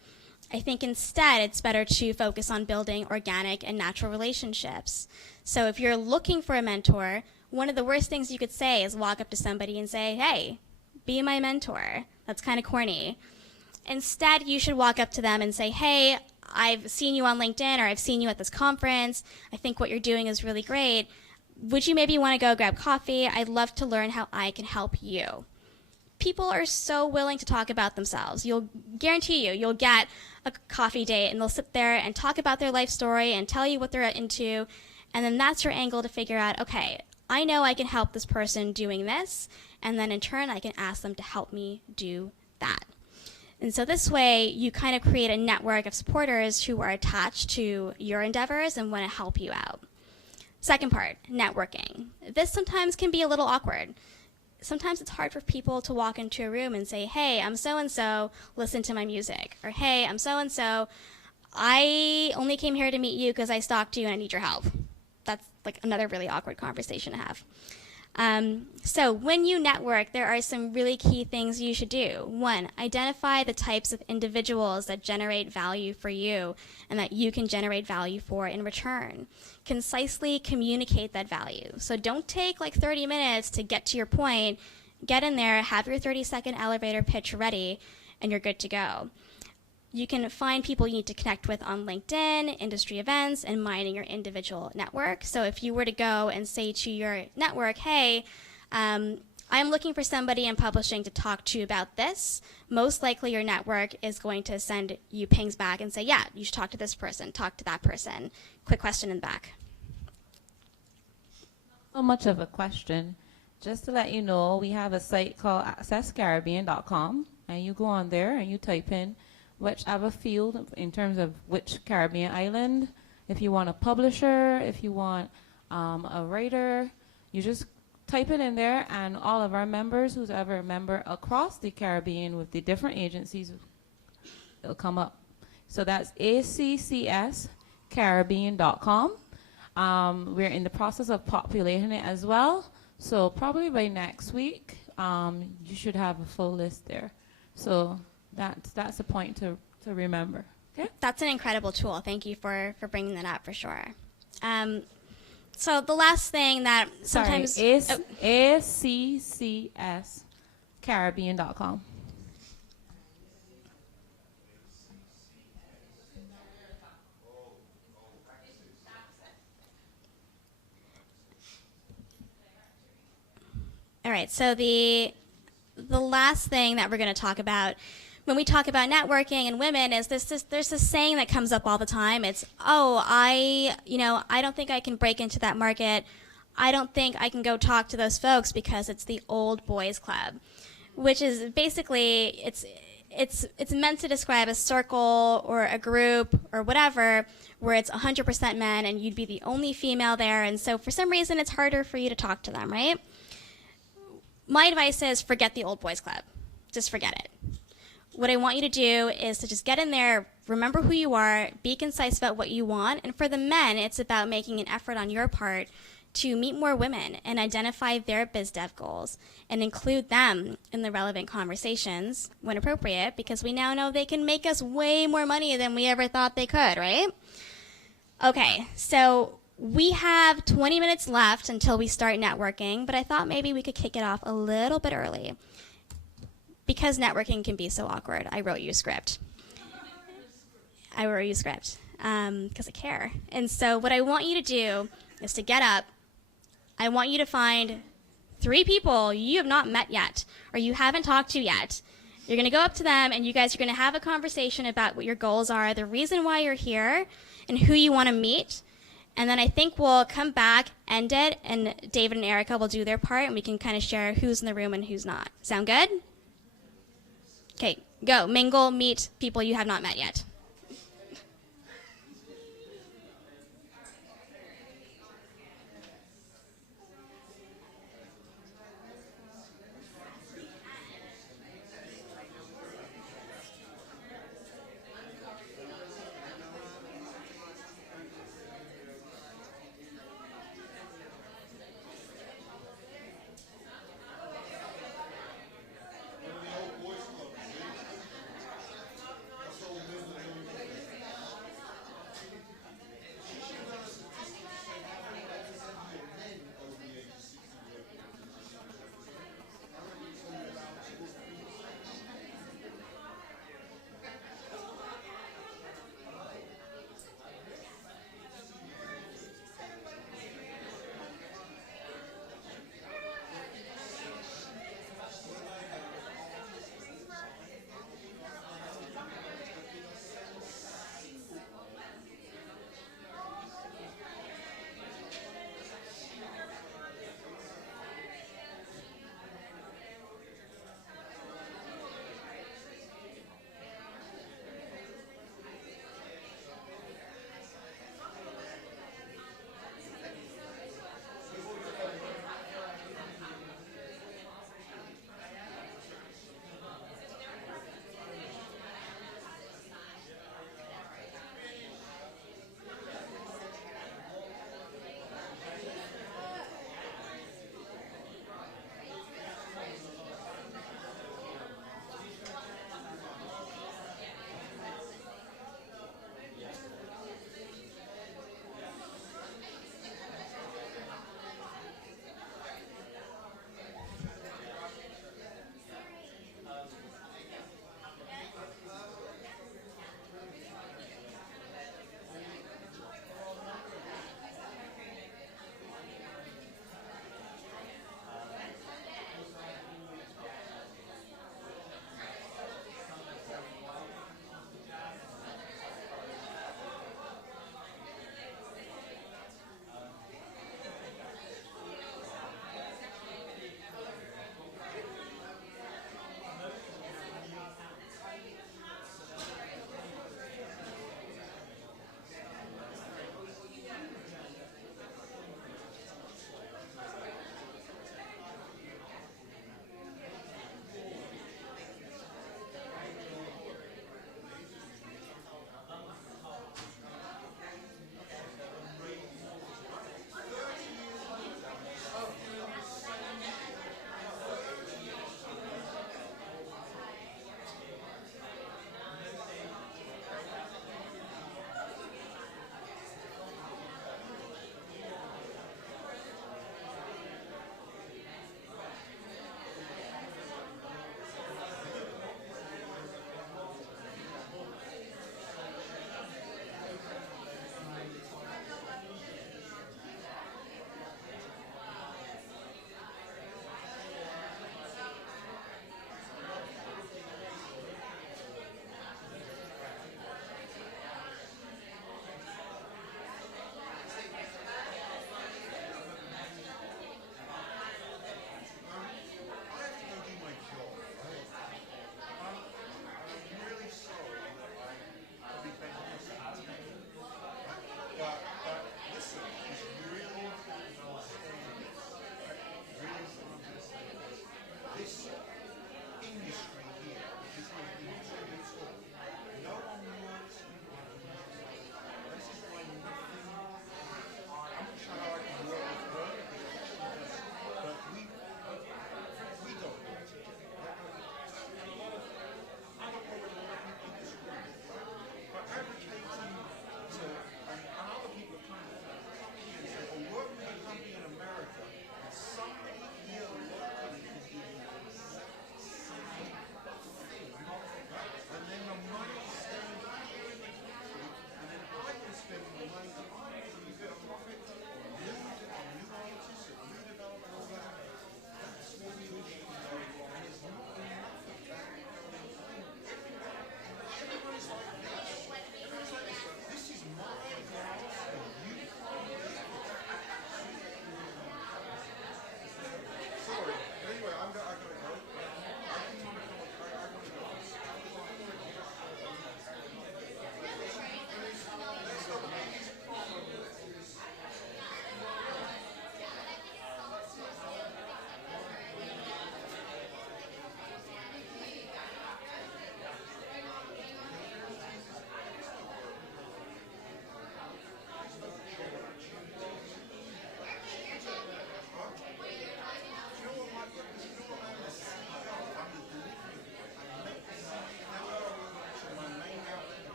I think instead it's better to focus on building organic and natural relationships. So if you're looking for a mentor, one of the worst things you could say is walk up to somebody and say, hey, be my mentor. That's kind of corny. Instead, you should walk up to them and say, hey, I've seen you on LinkedIn or I've seen you at this conference. I think what you're doing is really great. Would you maybe want to go grab coffee? I'd love to learn how I can help you. People are so willing to talk about themselves. You'll get a coffee date and they'll sit there and talk about their life story and tell you what they're into. And then that's your angle to figure out, okay, I know I can help this person doing this. And then in turn, I can ask them to help me do that. And so this way, you kind of create a network of supporters who are attached to your endeavors and want to help you out. Second part, networking. This sometimes can be a little awkward. Sometimes it's hard for people to walk into a room and say, hey, I'm so-and-so, listen to my music. Or hey, I'm so-and-so, I only came here to meet you because I stalked you and I need your help. that's like another really awkward conversation to have. So when you network, there are some really key things you should do. One, identify the types of individuals that generate value for you and that you can generate value for in return. Concisely communicate that value. So don't take like 30 minutes to get to your point. Get in there, have your 30-second elevator pitch ready, and you're good to go. You can find people you need to connect with on LinkedIn, industry events, and mining your individual network. So if you were to go and say to your network, hey, I'm looking for somebody in publishing to talk to about this, most likely your network is going to send you pings back and say, yeah, you should talk to this person, talk to that person. Quick question in the back. So much of a question. Just to let you know, we have a site called accesscaribbean.com, and you go on there and you type in whichever field in terms of which Caribbean island. If you want a publisher, if you want a writer, you just type it in there, and all of our members, who's ever a member across the Caribbean with the different agencies, it'll come up. So that's accscaribbean.com. We're in the process of populating it as well. So probably by next week, you should have a full list there. So that's a point to remember. Okay? That's an incredible tool. Thank you for bringing that up for sure. So the last thing that sometimes... ACCScaribbean.com. All right, so the last thing that we're going to talk about when we talk about networking and women is there's this saying that comes up all the time. It's, oh, I don't think I can break into that market. I don't think I can go talk to those folks because it's the old boys club, which is basically it's meant to describe a circle or a group or whatever where it's 100% men and you'd be the only female there, and so for some reason it's harder for you to talk to them, right? My advice is forget the old boys club. Just forget it. What I want you to do is to just get in there, remember who you are, be concise about what you want, and for the men, it's about making an effort on your part to meet more women and identify their biz dev goals and include them in the relevant conversations when appropriate, because we now know they can make us way more money than we ever thought they could, right? Okay, so we have 20 minutes left until we start networking, but I thought maybe we could kick it off a little bit early. Because networking can be so awkward, I wrote you a script. Because I care. And so what I want you to do is to get up. I want you to find 3 people you have not met yet or you haven't talked to yet. You're going to go up to them and you guys are going to have a conversation about what your goals are, the reason why you're here, and who you want to meet. And then I think we'll come back, end it, and David and Erica will do their part, and we can kind of share who's in the room and who's not. Sound good? Okay, go. Mingle, meet people you have not met yet. One of the old boys clubs, see? That's all women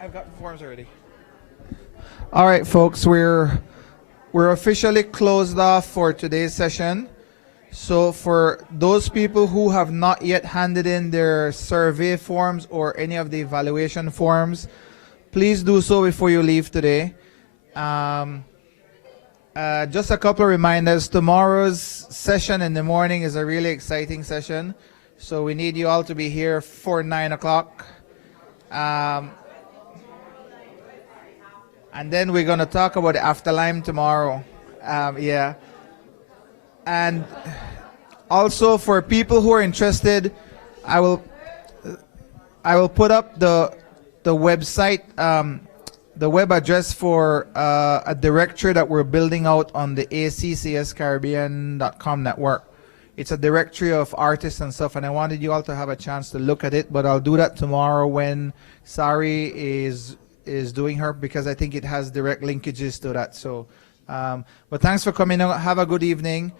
I've got the forms already. All right, folks, we're officially closed off for today's session. So for those people who have not yet handed in their survey forms or any of the evaluation forms, please do so before you leave today. Just a couple of reminders. Tomorrow's session in the morning is a really exciting session. So we need you all to be here for 9 o'clock. And then we're going to talk about the afterline tomorrow. Yeah. And also for people who are interested, I will put up the website, the web address for a directory that we're building out on the accscaribbean.com network. It's a directory of artists and stuff, and I wanted you all to have a chance to look at it, but I'll do that tomorrow when Sari is doing her, because I think it has direct linkages to that. So, but thanks for coming out. Have a good evening.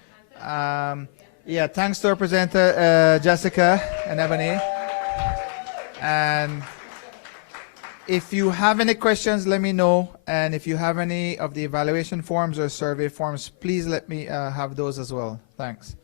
Yeah, thanks to our presenter, Jessica and Ebony. And if you have any questions, let me know. And if you have any of the evaluation forms or survey forms, please let me have those as well. Thanks.